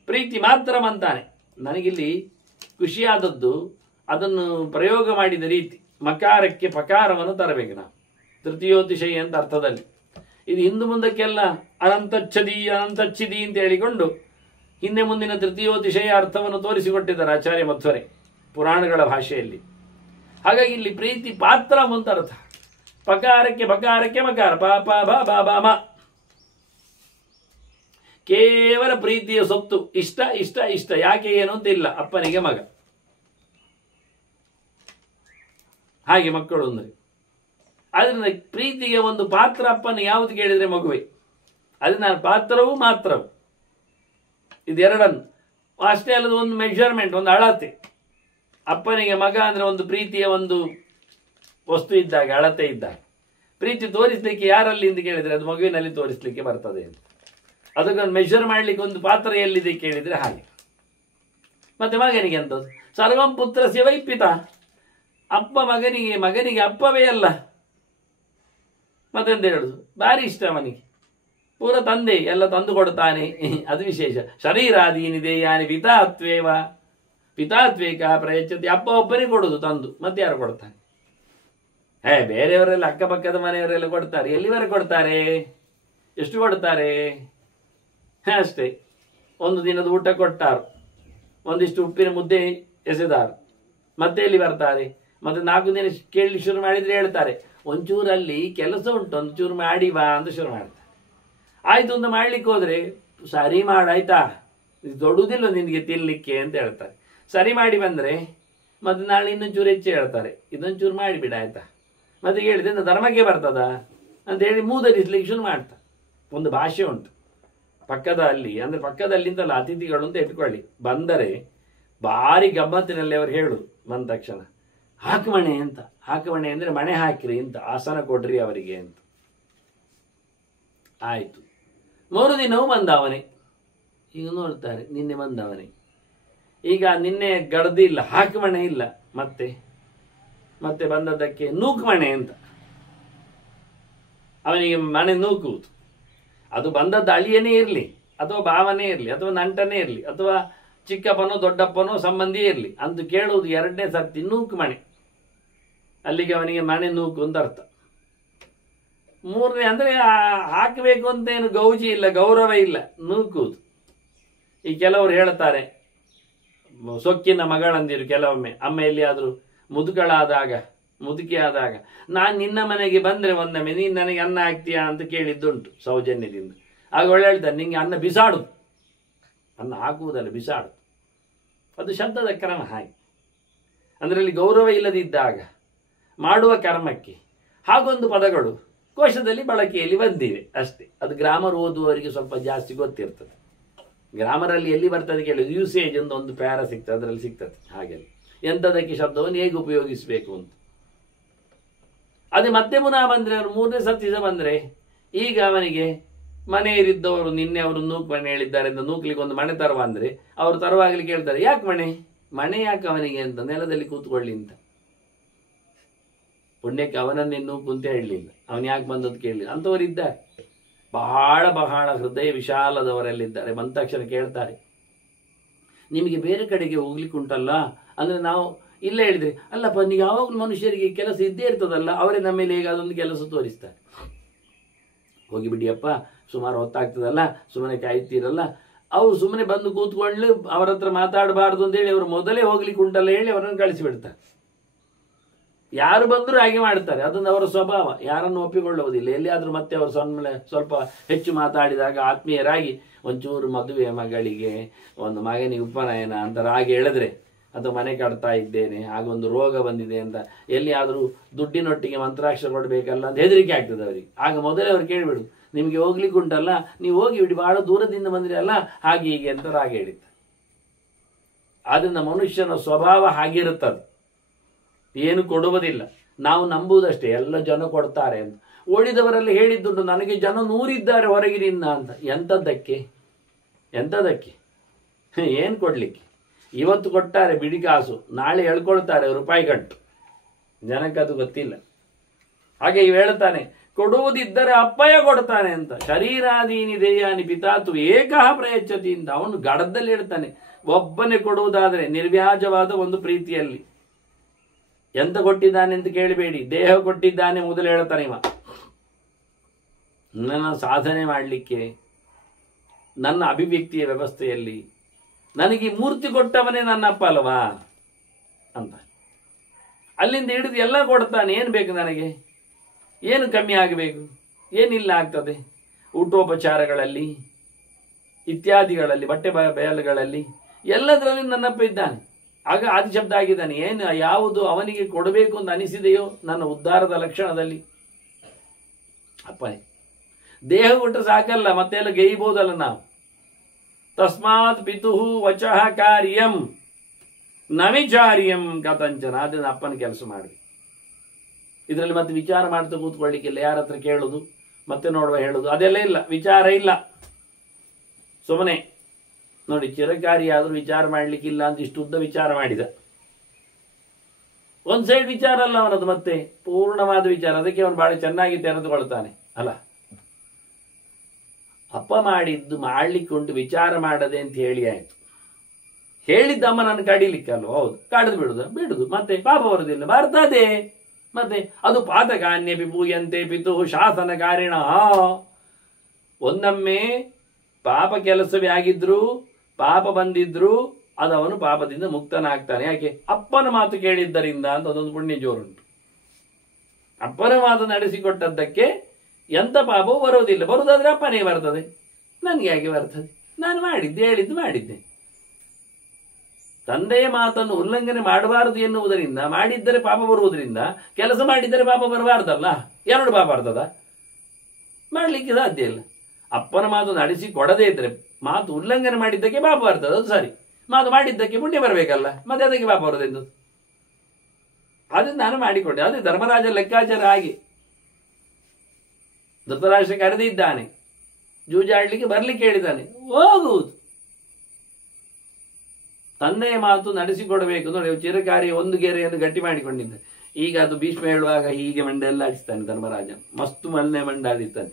ಪ್ರೀತಿ ಮಾತ್ರ ಅಂತಾನೆ. ನನಗಿಲ್ಲಿ ಖುಷಿಯಾದದ್ದು ಅದನ್ನು ಪ್ರಯೋಗ ಮಾಡಿದ ರೀತಿ. ಮಕಾರಕ್ಕೆ ಪಕಾರವನ್ನು ತರಬೇಕು ನಾವು, ತೃತೀಯೋತಿಶಯಿ ಅಂತ ಅರ್ಥದಲ್ಲಿ. ಇದು ಹಿಂದು ಮುಂದಕ್ಕೆಲ್ಲ ಅನಂತಚ್ಛದಿ ಅನಂತಚ್ಛಿದಿ ಅಂತ ಹೇಳಿಕೊಂಡು ಹಿಂದೆ ಮುಂದಿನ ತೃತೀಯೋತಿಶಯ ಅರ್ಥವನ್ನು ತೋರಿಸಿಕೊಟ್ಟಿದ್ದಾರೆ ಆಚಾರ್ಯ ಮಧ್ವರೆ ಪುರಾಣಗಳ ಭಾಷೆಯಲ್ಲಿ. ಹಾಗಾಗಿ ಇಲ್ಲಿ ಪ್ರೀತಿ ಪಾತ್ರ ಅಂತ ಅರ್ಥ. ಪಕಾರಕ್ಕೆ ಪಕಾರಕ್ಕೆ ಮಕಾರ, ಪಾಪ ಬಾ ಬಾ ಬಾ ಮ. ಕೇವಲ ಪ್ರೀತಿಯ ಸೊತ್ತು. ಇಷ್ಟ ಇಷ್ಟ ಇಷ್ಟ. ಯಾಕೆ ಏನು ಅಂತ ಇಲ್ಲ. ಅಪ್ಪನಿಗೆ ಮಗ. ಹಾಗೆ ಮಕ್ಕಳು ಅಂದ್ರೆ. ಆದ್ರಿಂದ ಪ್ರೀತಿಗೆ ಒಂದು ಪಾತ್ರ ಅಪ್ಪನ ಯಾವುದು ಕೇಳಿದ್ರೆ ಮಗುವೆ. ಅದನ್ನ ಪಾತ್ರವೂ ಮಾತ್ರವು ಇದೆರಡನ್ನು ಅಷ್ಟೇ ಅಲ್ಲದ ಒಂದು ಮೆಜರ್ಮೆಂಟ್, ಒಂದು ಅಳತೆ. ಅಪ್ಪನಿಗೆ ಮಗ ಅಂದ್ರೆ ಒಂದು ಪ್ರೀತಿಯ ಒಂದು ವಸ್ತು ಇದ್ದಾಗ, ಅಳತೆ ಇದ್ದಾಗ. ಪ್ರೀತಿ ತೋರಿಸ್ಲಿಕ್ಕೆ ಯಾರಲ್ಲಿ ಅಂತ ಕೇಳಿದ್ರೆ ಅದು ಮಗುವಿನಲ್ಲಿ ತೋರಿಸ್ಲಿಕ್ಕೆ ಬರ್ತದೆ ಅಂತ. ಅದಕ್ಕೊಂದು ಮೆಷರ್ ಮಾಡ್ಲಿಕ್ಕೆ ಒಂದು ಪಾತ್ರ ಎಲ್ಲಿದೆ ಕೇಳಿದ್ರೆ ಹಾಗೆ. ಮತ್ತೆ ಮಗನಿಗೆ ಅಂತದ್ದು ಸರ್ವಂ ಪುತ್ರ ಸೇವೈಪಿತ. ಅಪ್ಪ ಮಗನಿಗೆ ಅಪ್ಪವೇ ಅಲ್ಲ. ಮತ್ತೆಂತ ಹೇಳುದು? ಭಾರಿ ಇಷ್ಟ ಅವನಿಗೆ. ಪೂರ ತಂದೆ ಎಲ್ಲ ತಂದು ಕೊಡ್ತಾನೆ, ಅದು ವಿಶೇಷ. ಶರೀರಾದೀನಿದೆ ಯಾನಿ ಪಿತಾತ್ವೇಕ ಪ್ರಯಚ್ಛತಿ. ಅಪ್ಪ ಒಬ್ಬನೇ ಕೊಡುದು ತಂದು, ಮತ್ತೆ ಯಾರು ಕೊಡ್ತಾನೆ? ಬೇರೆಯವರೆಲ್ಲ ಅಕ್ಕಪಕ್ಕದ ಮನೆಯವರೆಲ್ಲ ಕೊಡ್ತಾರೆ. ಎಲ್ಲಿವರೆಗೆ ಕೊಡ್ತಾರೆ? ಎಷ್ಟು ಕೊಡ್ತಾರೆ? ಅಷ್ಟೇ. ಒಂದು ದಿನದ ಊಟ ಕೊಟ್ಟಾರು, ಒಂದಿಷ್ಟು ಉಪ್ಪಿನ ಮುದ್ದೆ ಎಸೆದಾರು, ಮತ್ತೆ ಎಲ್ಲಿ ಬರ್ತಾರೆ? ಮತ್ತೆ 4 ದಿನ ಕೇಳಿ ಶುರು ಮಾಡಿದ್ರೆ ಹೇಳ್ತಾರೆ, ಒಂಚೂರಲ್ಲಿ ಕೆಲಸ ಉಂಟು, ಒಂಚೂರು ಮಾಡಿ ಬಾ ಅಂತ ಶುರು ಮಾಡ್ತಾರೆ. ಆಯ್ತು ಅಂತ ಮಾಡ್ಲಿಕ್ಕೆ ಹೋದ್ರೆ, ಸರಿ ಮಾಡಾಯ್ತಾ, ಇದು ದೊಡ್ಡದಿಲ್ಲ ನಿನಗೆ ತಿನ್ಲಿಕ್ಕೆ ಅಂತ ಹೇಳ್ತಾರೆ. ಸರಿ ಮಾಡಿ ಬಂದ್ರೆ ಮತ್ತೆ ನಾಳೆ ಇನ್ನೊಂಚೂರು ಹೆಚ್ಚು ಹೇಳ್ತಾರೆ, ಇದೊಂಚೂರು ಮಾಡಿಬಿಡ ಆಯ್ತಾ. ಮತ್ತೆ ಹೇಳಿದ್ರೆ ಧರ್ಮಕ್ಕೆ ಬರ್ತದ ಅಂತ ಹೇಳಿ ಮೂದರಿಸ್ಲಿಕ್ಕೆ ಶುರು ಮಾಡ್ತಾರೆ. ಒಂದು ಭಾಷೆ ಉಂಟು ಪಕ್ಕದಲ್ಲಿ, ಅಂದ್ರೆ ಪಕ್ಕದಲ್ಲಿಂದಲ್ಲ, ಅತಿಥಿಗಳು ಅಂತ ಇಟ್ಕೊಳ್ಳಿ. ಬಂದರೆ ಭಾರಿ ಗಮ್ಮತ್ತಿನಲ್ಲಿ ಅವರು ಹೇಳುದು ಬಂದ ತಕ್ಷಣ, ಹಾಕಮಣೆ ಅಂತ. ಹಾಕಮಣೆ ಅಂದ್ರೆ ಮಣೆ ಹಾಕಿರಿ ಅಂತ, ಆಸನ ಕೊಡ್ರಿ ಅವರಿಗೆ ಅಂತ. ಆಯ್ತು. 3 ದಿನವೂ ಬಂದವನೇ. ಈಗ ನೋಡ್ತಾರೆ, ನಿನ್ನೆ ಬಂದವನೇ. ಈಗ ನಿನ್ನೆ ಗಡ್ದು ಇಲ್ಲ, ಹಾಕಮಣೆ ಇಲ್ಲ. ಮತ್ತೆ ಮತ್ತೆ ಬಂದದ್ದಕ್ಕೆ ನೂಕು ಮಣೆ ಅಂತ, ಅವನಿಗೆ ಮಣೆ ನೂಕುವುದು. ಅದು ಬಂದದ್ದು ಅಳಿಯನೇ ಇರಲಿ ಅಥವಾ ಭಾವನೇ ಇರಲಿ ಅಥವಾ ನಂಟನೇ ಇರಲಿ ಅಥವಾ ಚಿಕ್ಕಪ್ಪನೋ ದೊಡ್ಡಪ್ಪನೋ ಸಂಬಂಧಿ ಇರಲಿ, ಅಂತ ಕೇಳುವುದು ಎರಡನೇ ಸರ್ತಿ ನೂಕು ಮಣೆ. ಅಲ್ಲಿಗೆ ಅವನಿಗೆ ಮಣೆ ನೂಕು ಅಂತ ಅರ್ಥ. ಮೂರನೇ ಅಂದರೆ ಹಾಕಬೇಕು ಅಂತೇನು ಗೌಜಿ ಇಲ್ಲ, ಗೌರವ ಇಲ್ಲ, ನೂಕುವುದು. ಈ ಕೆಲವರು ಹೇಳ್ತಾರೆ, ಸೊಕ್ಕಿನ ಮಗಳಂದಿರು ಕೆಲವೊಮ್ಮೆ ಅಮ್ಮ ಎಲ್ಲಿಯಾದರೂ ಮುದುಕಿ ಆದಾಗ ನಾನು ನಿನ್ನ ಮನೆಗೆ ಬಂದರೆ ಒಂದೊಮ್ಮೆ ನೀನು ನನಗೆ ಅನ್ನ ಹಾಕ್ತೀಯಾ ಅಂತ ಕೇಳಿದ್ದುಂಟು ಸೌಜನ್ಯದಿಂದ. ಆಗ ಒಳ್ಳೆ ಹೇಳ್ತಾರೆ, ನಿಂಗೆ ಅನ್ನ ಬಿಸಾಡುದು, ಅನ್ನ ಹಾಕುವುದಲ್ಲ ಬಿಸಾಡು. ಅದು ಶಬ್ದದ ಕ್ರಮ ಹಾಗೆ. ಅದರಲ್ಲಿ ಗೌರವ ಇಲ್ಲದಿದ್ದಾಗ ಮಾಡುವ ಕರ್ಮಕ್ಕೆ ಹಾಗೊಂದು ಪದಗಳು ಕೋಶದಲ್ಲಿ ಬಳಕೆಯಲ್ಲಿ ಬಂದಿವೆ ಅಷ್ಟೇ. ಅದು ಗ್ರಾಮರ್ ಓದುವವರಿಗೆ ಸ್ವಲ್ಪ ಜಾಸ್ತಿ ಗೊತ್ತಿರ್ತದೆ. ಗ್ರಾಮರಲ್ಲಿ ಎಲ್ಲಿ ಬರ್ತದೆ ಕೇಳಿದ್ರು, ಯೂಸೇಜ್ ಅಂತ ಒಂದು ಪ್ಯಾರ ಸಿಗ್ತದೆ, ಅದರಲ್ಲಿ ಸಿಗ್ತದೆ. ಹಾಗೆ ಎಂಥದಕ್ಕೆ ಶಬ್ದವನ್ನು ಹೇಗೆ ಉಪಯೋಗಿಸಬೇಕು ಅಂತ. ಅದೇ ಮತ್ತೆ ಪುನಃ ಬಂದರೆ ಅವರು ಮೂರನೇ ಸರ್ತಿ ಬಂದರೆ ಈಗ ಅವನಿಗೆ ಮನೆಯಲ್ಲಿದ್ದವರು ನಿನ್ನೆ ಅವರು ನೂಕು ಮಣೆ ಹೇಳಿದ್ದಾರೆ ಅಂತ ನೂಕ್ಲಿಕ್ಕೆ ಒಂದು ಮಣೆ ತರುವ ಅಂದರೆ ಅವರು ತರುವಾಗಲಿ ಕೇಳ್ತಾರೆ, ಯಾಕೆ ಮಣೆ ಯಾಕೆ ಅವನಿಗೆ ಅಂತ, ನೆಲದಲ್ಲಿ ಕೂತ್ಕೊಳ್ಳಿ ಅಂತ. ಪುಣ್ಯಕ್ಕೆ ಅವನನ್ನೇ ನೂಕು ಅಂತ ಹೇಳಲಿಲ್ಲ, ಅವನು ಯಾಕೆ ಬಂದದ್ದು ಕೇಳಲಿಲ್ಲ. ಅಂಥವರಿದ್ದಾರೆ, ಬಹಳ ಬಹಳ ಹೃದಯ ವಿಶಾಲದವರಲ್ಲಿದ್ದಾರೆ. ಬಂದ ತಕ್ಷಣ ಕೇಳ್ತಾರೆ, ನಿಮಗೆ ಬೇರೆ ಕಡೆಗೆ ಹೋಗ್ಲಿಕ್ಕೆ ಉಂಟಲ್ಲ ಅಂದರೆ ನಾವು ಇಲ್ಲ ಹೇಳಿದ್ರೆ, ಅಲ್ಲಪ್ಪ ನೀವು ಯಾವಾಗಲೂ ಮನುಷ್ಯರಿಗೆ ಕೆಲಸ ಇದ್ದೇ ಇರ್ತದಲ್ಲ, ಅವರೇ ನಮ್ಮ ಮೇಲೆ ಹೇಗೆ ಅದೊಂದು ಕೆಲಸ ತೋರಿಸ್ತಾರೆ. ಹೋಗಿಬಿಡಿಯಪ್ಪ, ಸುಮಾರು ಹೊತ್ತಾಗ್ತದಲ್ಲ, ಸುಮ್ಮನೆ ಕಾಯ್ತೀರಲ್ಲ. ಅವರು ಸುಮ್ಮನೆ ಬಂದು ಕೂತ್ಕೊಳ್ಳಿ, ಅವರ ಹತ್ರ ಮಾತಾಡಬಾರ್ದು ಅಂತೇಳಿ ಅವರು ಮೊದಲೇ ಹೋಗ್ಲಿಕ್ಕೆ ಉಂಟಲ್ಲ ಹೇಳಿ ಅವರನ್ನು ಕಳಿಸಿಬಿಡ್ತಾರೆ. ಯಾರು ಬಂದರೂ ಹಾಗೆ ಮಾಡ್ತಾರೆ, ಅದೊಂದು ಅವರ ಸ್ವಭಾವ, ಯಾರನ್ನು ಒಪ್ಪಿಕೊಳ್ಳುವುದಿಲ್ಲ. ಎಲ್ಲಿಯಾದರೂ ಮತ್ತೆ ಅವರು ಸ್ವಲ್ಪ ಹೆಚ್ಚು ಮಾತಾಡಿದಾಗ ಆತ್ಮೀಯರಾಗಿ ಒಂಚೂರು ಮದುವೆ ಮಗಳಿಗೆ ಒಂದು ಮಗನಿಗೆ ಉಪನಯನ ಅಂತ ಹಾಗೆ ಹೇಳಿದ್ರೆ, ಅಥವಾ ಮನೆ ಕಟ್ತಾ ಇದ್ದೇನೆ ಆಗೊಂದು ರೋಗ ಬಂದಿದೆ ಅಂತ ಎಲ್ಲಿಯಾದರೂ ದುಡ್ಡಿನೊಟ್ಟಿಗೆ ಮಂತ್ರಾಕ್ಷರ ಕೊಡಬೇಕಲ್ಲ ಅಂತ ಹೆದರಿಕೆ ಆಗ್ತದೆ ಅವರಿಗೆ. ಆಗ ಮೊದಲೇ ಅವ್ರು ಕೇಳಿಬಿಡು, ನಿಮಗೆ ಹೋಗ್ಲಿಕ್ಕೆ ಉಂಟಲ್ಲ, ನೀವು ಹೋಗಿ ಬಿಡಿ, ಬಹಳ ದೂರದಿಂದ ಬಂದ್ರಿ ಅಲ್ಲ, ಹಾಗೆ ಹೀಗೆ ಅಂತ ಹಾಗೆ ಹೇಳಿದ್ದಾರೆ. ಆದ್ದರಿಂದ ಮನುಷ್ಯನ ಸ್ವಭಾವ ಹಾಗಿರುತ್ತದೆ, ಏನು ಕೊಡುವುದಿಲ್ಲ. ನಾವು ನಂಬುವುದಷ್ಟೇ, ಎಲ್ಲ ಜನ ಕೊಡ್ತಾರೆ ಅಂತ. ಓಡಿದವರಲ್ಲಿ ಹೇಳಿದ್ದುಂಟು, ನನಗೆ ಜನ 100 ಇದ್ದಾರೆ ಹೊರಗಿನಿಂದ ಅಂತ. ಎಂಥದ್ದಕ್ಕೆ ಏನು ಕೊಡಲಿಕ್ಕೆ? ಇವತ್ತು ಕೊಟ್ಟಾರೆ ಬಿಡಿ ಕಾಸು, ನಾಳೆ ಹೇಳ್ಕೊಳ್ತಾರೆ ರೂಪಾಯಿ ಗಂಟು. ಜನಕ್ಕೆ ಅದು ಗೊತ್ತಿಲ್ಲ. ಹಾಗೆ ಇವು ಹೇಳ್ತಾನೆ, ಕೊಡುವುದಿದ್ದರೆ ಅಪ್ಪಯ್ಯ ಕೊಡ್ತಾನೆ ಅಂತ. ಶರೀರಾದೀನಿ ದೇಯಾನಿ ಪಿತಾತು ಏಕಃ ಪ್ರಯಚ್ಛತಿ ಅಂತ ಅವನು ಗಡದಲ್ಲಿ ಹೇಳ್ತಾನೆ. ಒಬ್ಬನೇ ಕೊಡುವುದಾದರೆ ನಿರ್ವ್ಯಾಜವಾದ ಒಂದು ಪ್ರೀತಿಯಲ್ಲಿ. ಎಂತ ಕೊಟ್ಟಿದ್ದಾನೆ ಅಂತ ಕೇಳಬೇಡಿ, ದೇಹ ಕೊಟ್ಟಿದ್ದಾನೆ ಮೊದಲು ಹೇಳ್ತಾನೆ ಇವ. ನನ್ನ ಸಾಧನೆ ಮಾಡಲಿಕ್ಕೆ, ನನ್ನ ಅಭಿವ್ಯಕ್ತಿಯ ವ್ಯವಸ್ಥೆಯಲ್ಲಿ ನನಗೆ ಮೂರ್ತಿ ಕೊಟ್ಟವನೇ ನನ್ನ ಅಪ್ಪ ಅಲ್ವಾ ಅಂತ. ಅಲ್ಲಿಂದ ಹಿಡಿದು ಎಲ್ಲ ಕೊಡ್ತಾನೆ. ಏನು ಬೇಕು ನನಗೆ? ಏನು ಕಮ್ಮಿ ಆಗಬೇಕು? ಏನಿಲ್ಲ ಆಗ್ತದೆ. ಊಟೋಪಚಾರಗಳಲ್ಲಿ ಇತ್ಯಾದಿಗಳಲ್ಲಿ, ಬಟ್ಟೆ ಬಯಲುಗಳಲ್ಲಿ ಎಲ್ಲದರಲ್ಲಿ ನನ್ನಪ್ಪ ಇದ್ದಾನೆ. ಆಗ ಆದಿಶಬ್ದ ಆಗಿದ್ದಾನೆ. ಏನು ಯಾವುದು ಅವನಿಗೆ ಕೊಡಬೇಕು ಅಂತ ಅನಿಸಿದೆಯೋ ನನ್ನ ಉದ್ಧಾರದ ಲಕ್ಷಣದಲ್ಲಿ ಅಪ್ಪನೇ. ದೇಹ ಕೊಟ್ಟರೆ ಸಾಕಲ್ಲ, ಮತ್ತೆಲ್ಲ ಗೈಬೋದಲ್ಲ ನಾವು. ತಸ್ಮಾತ್ ಪಿತುಹು ವಚಃ ಕಾರ್ಯಂ ನವಿಚಾರ್ಯಂ ಕಥಂಚನ. ಅದನ್ನು ಅಪ್ಪನ ಕೆಲಸ ಮಾಡಿ. ಇದರಲ್ಲಿ ಮತ್ತೆ ವಿಚಾರ ಮಾಡ್ತಾ ಕೂತ್ಕೊಳ್ಳಿಕ್ಕಿಲ್ಲ. ಯಾರ ಹತ್ರ ಕೇಳೋದು ಮತ್ತೆ ನೋಡುವ ಹೇಳೋದು ಅದೆಲ್ಲ ಇಲ್ಲ, ವಿಚಾರ ಇಲ್ಲ. ಸುಮ್ಮನೆ ನೋಡಿ, ಚಿರಕಾರಿ ಆದರೂ ವಿಚಾರ ಮಾಡಲಿಕ್ಕಿಲ್ಲ ಅಂತ ಇಷ್ಟು ಉದ್ದ ವಿಚಾರ ಮಾಡಿದ. ಒಂದು ಸೈಡ್ ವಿಚಾರ ಅಲ್ಲ ಅವನದು, ಮತ್ತೆ ಪೂರ್ಣವಾದ ವಿಚಾರ. ಅದಕ್ಕೆ ಅವನು ಬಹಳ ಚೆನ್ನಾಗಿ ತೆರೆದುಕೊಳ್ತಾನೆ ಅಲ್ಲ. ಅಪ್ಪ ಮಾಡಿದ್ದು ಮಾಡಲಿಕ್ಕೆ ಉಂಟು, ವಿಚಾರ ಮಾಡದೆ ಅಂತ ಹೇಳಿ ಆಯ್ತು. ಹೇಳಿದ್ದಮ್ಮ ನನ್ನ ಕಡಿಲಿಕ್ಕಲ್ವ? ಹೌದು, ಕಡಿದು ಬಿಡುದು ಮತ್ತೆ ಪಾಪ ಬರುದಿಲ್ಲ, ಬರ್ತದೆ. ಮತ್ತೆ ಅದು ಪಾತಕಾನ್ಯ ಪಿಪೂಯಂತೆ ಪಿತು ಶಾಸನ ಕಾರಿಣ. ಒಂದೊಮ್ಮೆ ಪಾಪ ಕೆಲಸವೇ ಆಗಿದ್ರು, ಪಾಪ ಬಂದಿದ್ರು, ಅದವನು ಪಾಪದಿಂದ ಮುಕ್ತನಾಗ್ತಾನೆ. ಯಾಕೆ? ಅಪ್ಪನ ಮಾತು ಕೇಳಿದ್ದರಿಂದ ಅಂತ ಅದೊಂದು ಪುಣ್ಯ ಜೋರುಂಟು. ಅಪ್ಪನ ಮಾತು ನಡೆಸಿಕೊಟ್ಟದ್ದಕ್ಕೆ ಎಂತ ಪಾಪವೂ ಬರೋದಿಲ್ಲ. ಬರುವುದಾದ್ರೆ ಅಪ್ಪನೇ ಬರ್ತದೆ, ನನಗೆ ಯಾಕೆ ಬರ್ತದೆ? ನಾನು ಮಾಡಿದ್ದೆ, ಹೇಳಿದ್ದು ಮಾಡಿದ್ದೆ. ತಂದೆಯ ಮಾತನ್ನು ಉಲ್ಲಂಘನೆ ಮಾಡಬಾರದು ಎನ್ನುವುದರಿಂದ, ಮಾಡಿದ್ದರೆ ಪಾಪ ಬರುವುದರಿಂದ, ಕೆಲಸ ಮಾಡಿದ್ದರೆ ಪಾಪ ಬರಬಾರ್ದಲ್ಲ. ಎರಡು ಪಾಪ ಬರ್ತದ? ಮಾಡಲಿಕ್ಕೆ ಸಾಧ್ಯ ಇಲ್ಲ. ಅಪ್ಪನ ಮಾತು ನಡೆಸಿ ಕೊಡದೇ ಇದ್ರೆ, ಮಾತು ಉಲ್ಲಂಘನೆ ಮಾಡಿದ್ದಕ್ಕೆ ಪಾಪ ಬರ್ತದೆ, ಅದು ಸರಿ. ಮಾತು ಮಾಡಿದ್ದಕ್ಕೆ ಪುಣ್ಯ ಬರಬೇಕಲ್ಲ, ಮತ್ತೆ ಅದಕ್ಕೆ ಪಾಪ ಬರೋದೆಂದು. ಅದನ್ನು ನಾನು ಮಾಡಿಕೊಂಡೆ. ಅದೇ ಧರ್ಮರಾಜ ಲೆಕ್ಕಾಚಾರ ಹಾಗೆ. ಧೃತರಾಷ್ಟ್ರ ಕರೆದಿದ್ದಾನೆ, ಜೂಜಾಡ್ಲಿಕ್ಕೆ ಬರ್ಲಿಕ್ಕೆ ಹೇಳಿದ್ದಾನೆ, ಹೋಗುವುದು. ತಂದೆಯ ಮಾತು ನಡೆಸಿಕೊಡಬೇಕು. ನೋಡಿ, ಚಿರಕಾರಿ ಒಂದು ಗೆರೆಯನ್ನು ಗಟ್ಟಿ ಮಾಡಿಕೊಂಡಿದ್ದ. ಈಗ ಅದು ಭೀಷ್ಮ ಹೇಳುವಾಗ ಹೀಗೆ ಮಂಡೆಲ್ಲ ಆಡಿಸ್ತಾನೆ ಧರ್ಮರಾಜ, ಮಸ್ತು ಮಲ್ಲೆ ಮಂಡ ಆಡಿಸ್ತಾನೆ.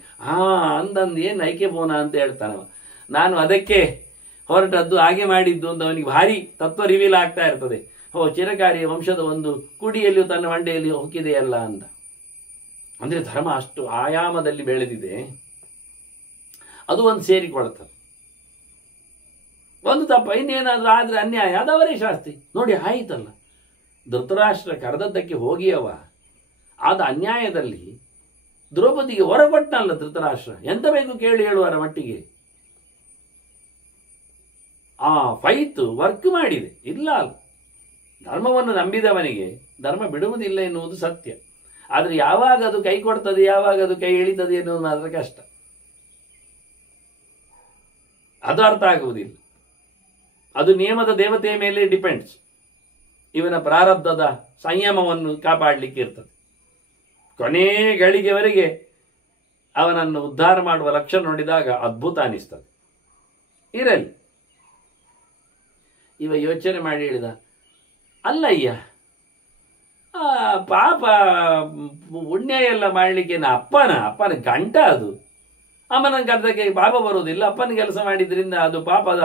ಅಂದಂದು ಏನು ಐಕೆ ಬೋನ ಅಂತ ಹೇಳ್ತಾನವ. ನಾನು ಅದಕ್ಕೆ ಹೊರಟದ್ದು, ಹಾಗೆ ಮಾಡಿದ್ದು ಅಂತ ಅವನಿಗೆ ಭಾರಿ ತತ್ವ ರಿವೀಲ್ ಆಗ್ತಾ ಇರ್ತದೆ. ಚಿರಕಾರಿಯ ವಂಶದ ಒಂದು ಕುಡಿಯಲ್ಲಿಯೂ ತನ್ನ ಮಂಡೆಯಲ್ಲಿ ಹೊಕ್ಕಿದೆಯಲ್ಲ ಅಂತ. ಅಂದ್ರೆ ಧರ್ಮ ಅಷ್ಟು ಆಯಾಮದಲ್ಲಿ ಬೆಳೆದಿದೆ, ಅದು ಒಂದು ಸೇರಿಕೊಳ್ತದೆ. ಒಂದು ತಪ್ಪ ಇನ್ನೇನಾದ್ರೂ ಆದ್ರೆ ಅನ್ಯಾಯ, ಅದವರೇ ಶಾಸ್ತಿ. ನೋಡಿ ಆಯಿತಲ್ಲ, ಧೃತರಾಷ್ಟ್ರ ಕರೆದದ್ದಕ್ಕೆ ಹೋಗಿಯವ ಆದ ಅನ್ಯಾಯದಲ್ಲಿ ದ್ರೌಪದಿಗೆ ಹೊರಗೊಟ್ಟನಲ್ಲ ಧೃತರಾಷ್ಟ್ರ. ಎಂತ ಬೇಕು ಕೇಳಿ ಹೇಳುವರ ಮಟ್ಟಿಗೆ ಆ ಫೈತ್ ವರ್ಕ್ ಮಾಡಿದೆ. ಇಲ್ಲ ಅಲ್ಲ, ಧರ್ಮವನ್ನು ನಂಬಿದವನಿಗೆ ಧರ್ಮ ಬಿಡುವುದಿಲ್ಲ ಎನ್ನುವುದು ಸತ್ಯ. ಆದರೆ ಯಾವಾಗ ಅದು ಕೈ ಕೊಡ್ತದೆ, ಯಾವಾಗ ಅದು ಕೈ ಎಳಿತದೆ ಎನ್ನುವುದು ಮಾತ್ರ ಕಷ್ಟ. ಅದು ಅರ್ಥ ಆಗುವುದಿಲ್ಲ. ಅದು ನಿಯಮದ ದೇವತೆಯ ಮೇಲೆ ಡಿಪೆಂಡ್ಸ್. ಇವನ ಪ್ರಾರಬ್ಧದ ಸಂಯಮವನ್ನು ಕಾಪಾಡಲಿಕ್ಕೆ ಇರ್ತದೆ. ಕೊನೆ ಗಳಿಗೆವರೆಗೆ ಅವನನ್ನು ಉದ್ಧಾರ ಮಾಡುವ ಲಕ್ಷಣ ನೋಡಿದಾಗ ಅದ್ಭುತ ಅನಿಸ್ತದೆ. ಇರಲಿ. ಇವ ಯೋಚನೆ ಮಾಡಿ ಹೇಳಿದ, ಅಲ್ಲಯ್ಯ, ಪಾಪ ಪುಣ್ಯ ಎಲ್ಲ ಮಾಡಲಿಕ್ಕೆ ಅಪ್ಪನ ಗಂಟ ಅದು. ಅಮ್ಮನ ಕರ್ದಕ್ಕೆ ಪಾಪ ಬರುವುದಿಲ್ಲ. ಅಪ್ಪನ ಕೆಲಸ ಮಾಡಿದ್ರಿಂದ ಅದು ಪಾಪದ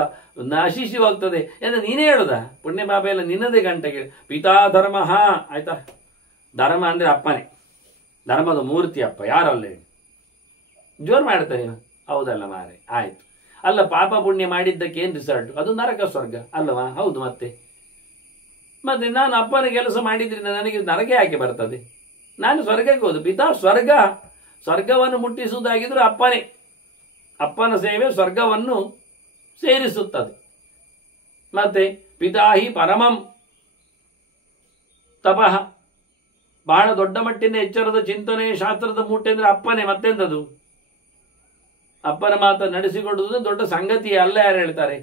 ನಶಿಸಿ ಹೋಗ್ತದೆ ಎಂದು ನೀನೇ ಹೇಳುದ. ಪುಣ್ಯ ಪಾಪ ಎಲ್ಲ ನಿನ್ನದೇ ಗಂಟೆಗೆ. ಪಿತಾ ಧರ್ಮ. ಆಯ್ತಾ, ಧರ್ಮ ಅಂದ್ರೆ ಅಪ್ಪನೇ, ಧರ್ಮದ ಮೂರ್ತಿ ಅಪ್ಪ, ಯಾರಲ್ಲ ಹೇಳಿ. ಜೋರು ಮಾಡ್ತಾನೆ. ಹೌದಲ್ಲ ಮಾರೆ, ಆಯ್ತು. ಅಲ್ಲ, ಪಾಪ ಪುಣ್ಯ ಮಾಡಿದ್ದಕ್ಕೆ ಏನು ರಿಸಲ್ಟ್? ಅದು ನರಕ ಸ್ವರ್ಗ ಅಲ್ಲವಾ? ಹೌದು. ಮತ್ತೆ ನಾನು ಅಪ್ಪನ ಕೆಲಸ ಮಾಡಿದ್ರಿಂದ ನನಗೆ ನರಕ ಯಾಕೆ ಬರ್ತದೆ? ನಾನು ಸ್ವರ್ಗಕ್ಕೆ ಹೋದು. ಪಿತಾ ಸ್ವರ್ಗವನ್ನು ಮುಟ್ಟಿಸುವುದಾಗಿದ್ರು ಅಪ್ಪನೇ. ಅಪ್ಪನ ಸೇವೆ ಸ್ವರ್ಗವನ್ನು ಸೇರಿಸುತ್ತದೆ. ಮತ್ತೆ ಪಿತಾಹಿ ಪರಮಂ ತಪಃ, ಬಹಳ ದೊಡ್ಡ ಮಟ್ಟಿನ ಎಚ್ಚರದ ಚಿಂತನೆ ಶಾಸ್ತ್ರದ ಮೂಟೆ ಅಂದ್ರೆ ಅಪ್ಪನೇ. ಮತ್ತೆಂದದು? ಅಪ್ಪನ ಮಾತ ನಡೆಸಿಕೊಡುವುದು ದೊಡ್ಡ ಸಂಗತಿ ಅಲ್ಲ. ಯಾರು ಹೇಳ್ತಾರೆ?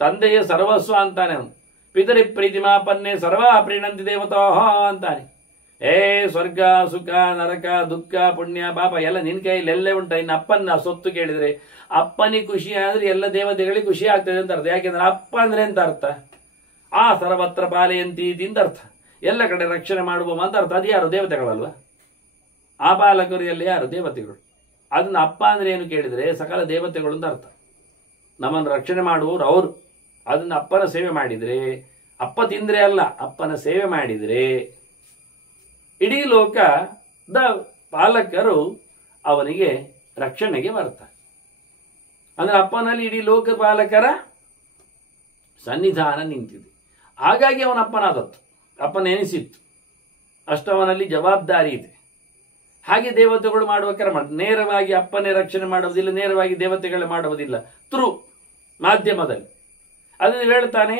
ತಂದೆಯ ಸರ್ವಸ್ವ ಅಂತಾನೆ ಅವನು. ಪಿತರಿ ಪ್ರೀತಿಮಾಪನ್ನೇ ಸರ್ವ ಪ್ರೀಣಂತಿ ದೇವತಾ ಅಂತಾನೆ. ಸ್ವರ್ಗ ಸುಖ ನರಕ ದುಃಖ ಪುಣ್ಯ ಪಾಪ ಎಲ್ಲ ನಿನ್ ಕೈಯಲ್ಲಿ ಎಲ್ಲೇ ಉಂಟ. ಇನ್ನು ಅಪ್ಪನ ಸೊತ್ತು ಕೇಳಿದ್ರೆ ಅಪ್ಪನಿಗೆ ಖುಷಿ ಆದ್ರೆ ಎಲ್ಲ ದೇವತೆಗಳಿಗೆ ಖುಷಿ ಆಗ್ತದೆ ಅಂತ ಅರ್ಥ. ಯಾಕೆಂದ್ರೆ ಅಪ್ಪ ಅಂದ್ರೆ ಎಂತ ಅರ್ಥ? ಸರ್ವತ್ರ ಪಾಲಯಂತಿ ಅಂತ ಅರ್ಥ. ಎಲ್ಲ ಕಡೆ ರಕ್ಷಣೆ ಮಾಡುವ ಅಂತ ಅರ್ಥ. ಅದು ಯಾರು? ದೇವತೆಗಳಲ್ವಾ? ಆ ಪಾಲಕರು ಎಲ್ಲ ಯಾರು? ದೇವತೆಗಳು. ಅದನ್ನ ಅಪ್ಪ ಅಂದ್ರೆ ಏನು ಕೇಳಿದ್ರೆ ಸಕಲ ದೇವತೆಗಳು ಅಂತ ಅರ್ಥ. ನಮ್ಮನ್ನು ರಕ್ಷಣೆ ಮಾಡುವವರು ಅವರು. ಅದನ್ನ ಅಪ್ಪನ ಸೇವೆ ಮಾಡಿದ್ರೆ, ಅಪ್ಪ ತಿಂದ್ರೆ ಅಲ್ಲ, ಅಪ್ಪನ ಸೇವೆ ಮಾಡಿದ್ರೆ ಇಡೀ ಲೋಕದ ಪಾಲಕರು ಅವನಿಗೆ ರಕ್ಷಣೆಗೆ ಬರ್ತಾರೆ. ಅಂದ್ರೆ ಅಪ್ಪನಲ್ಲಿ ಇಡೀ ಲೋಕ ಪಾಲಕರ ಸನ್ನಿಧಾನ ನಿಂತಿದೆ. ಹಾಗಾಗಿ ಅವನ ಅಪ್ಪನಾದತ್ತು, ಅಪ್ಪನ ಎನಿಸಿತ್ತು. ಅಷ್ಟವನಲ್ಲಿ ಜವಾಬ್ದಾರಿ ಇದೆ. ಹಾಗೆ ದೇವತೆಗಳು ಮಾಡುವ ಕ್ರಮ ನೇರವಾಗಿ ಅಪ್ಪನೇ ರಕ್ಷಣೆ ಮಾಡುವುದಿಲ್ಲ, ನೇರವಾಗಿ ದೇವತೆಗಳೇ ಮಾಡುವುದಿಲ್ಲ, ಥ್ರೂ ಮಾಧ್ಯಮದಲ್ಲಿ. ಅದನ್ನು ಹೇಳ್ತಾನೆ,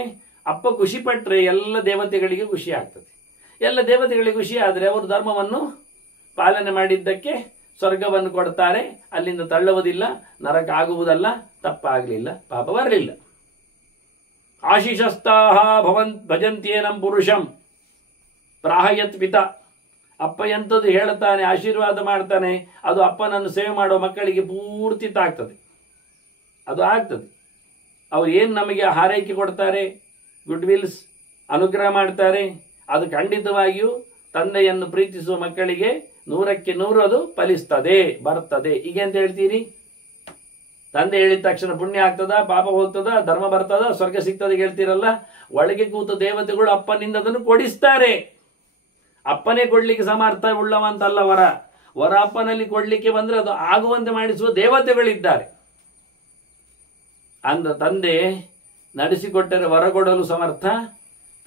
ಅಪ್ಪ ಖುಷಿ ಪಟ್ಟರೆ ಎಲ್ಲ ದೇವತೆಗಳಿಗೆ ಖುಷಿ ಆಗ್ತದೆ. ಎಲ್ಲ ದೇವತೆಗಳಿಗೆ ಖುಷಿ ಆದರೆ ಅವರು ಧರ್ಮವನ್ನು ಪಾಲನೆ ಮಾಡಿದ್ದಕ್ಕೆ ಸ್ವರ್ಗವನ್ನು ಕೊಡ್ತಾರೆ. ಅಲ್ಲಿಂದ ತಳ್ಳುವುದಿಲ್ಲ, ನರಕ ಆಗುವುದಲ್ಲ, ತಪ್ಪಾಗಲಿಲ್ಲ, ಪಾಪ ಬರಲಿಲ್ಲ. ಆಶಿಷಸ್ತಾಹ ಭಜಂತ್ಯೇನಂ ಪುರುಷಂ ಪ್ರಾಹಯತ್ ಪಿತ. ಅಪ್ಪ ಎಂಥದ್ದು ಹೇಳ್ತಾನೆ, ಆಶೀರ್ವಾದ ಮಾಡ್ತಾನೆ, ಅದು ಅಪ್ಪನನ್ನು ಸೇವೆ ಮಾಡುವ ಮಕ್ಕಳಿಗೆ ಪೂರ್ತಿ ತಾಗ್ತದೆ. ಅದು ಆಗ್ತದೆ. ಅವ್ರು ಏನು ನಮಗೆ ಹಾರೈಕೆ ಕೊಡ್ತಾರೆ, ಗುಡ್ ವಿಲ್ಸ್ ಅನುಗ್ರಹ ಮಾಡ್ತಾರೆ, ಅದು ಖಂಡಿತವಾಗಿಯೂ ತಂದೆಯನ್ನು ಪ್ರೀತಿಸುವ ಮಕ್ಕಳಿಗೆ 100ಕ್ಕೆ 100 ಅದು ಫಲಿಸ್ತದೆ, ಬರ್ತದೆ. ಈಗ ಎಂತ ಹೇಳ್ತೀರಿ? ತಂದೆ ಹೇಳಿದ ತಕ್ಷಣ ಪುಣ್ಯ ಆಗ್ತದ, ಪಾಪ ಹೋಗ್ತದ, ಧರ್ಮ ಬರ್ತದ, ಸ್ವರ್ಗ ಸಿಗ್ತದೆ ಹೇಳ್ತೀರಲ್ಲ. ಒಳಗೆ ಕೂತ ದೇವತೆಗಳು ಅಪ್ಪನಿಂದ ಅದನ್ನು ಕೊಡಿಸ್ತಾರೆ. ಅಪ್ಪನೇ ಕೊಡ್ಲಿಕ್ಕೆ ಸಮರ್ಥ ಉಳ್ಳವಂತಲ್ಲ ವರ ಅಪ್ಪನಲ್ಲಿ ಕೊಡ್ಲಿಕ್ಕೆ ಬಂದ್ರೆ ಅದು ಆಗುವಂತೆ ಮಾಡಿಸುವ ದೇವತೆಗಳಿದ್ದಾರೆ. ಅಂದ ತಂದೆ ನಡೆಸಿಕೊಟ್ಟರೆ ವರ ಕೊಡಲು ಸಮರ್ಥ,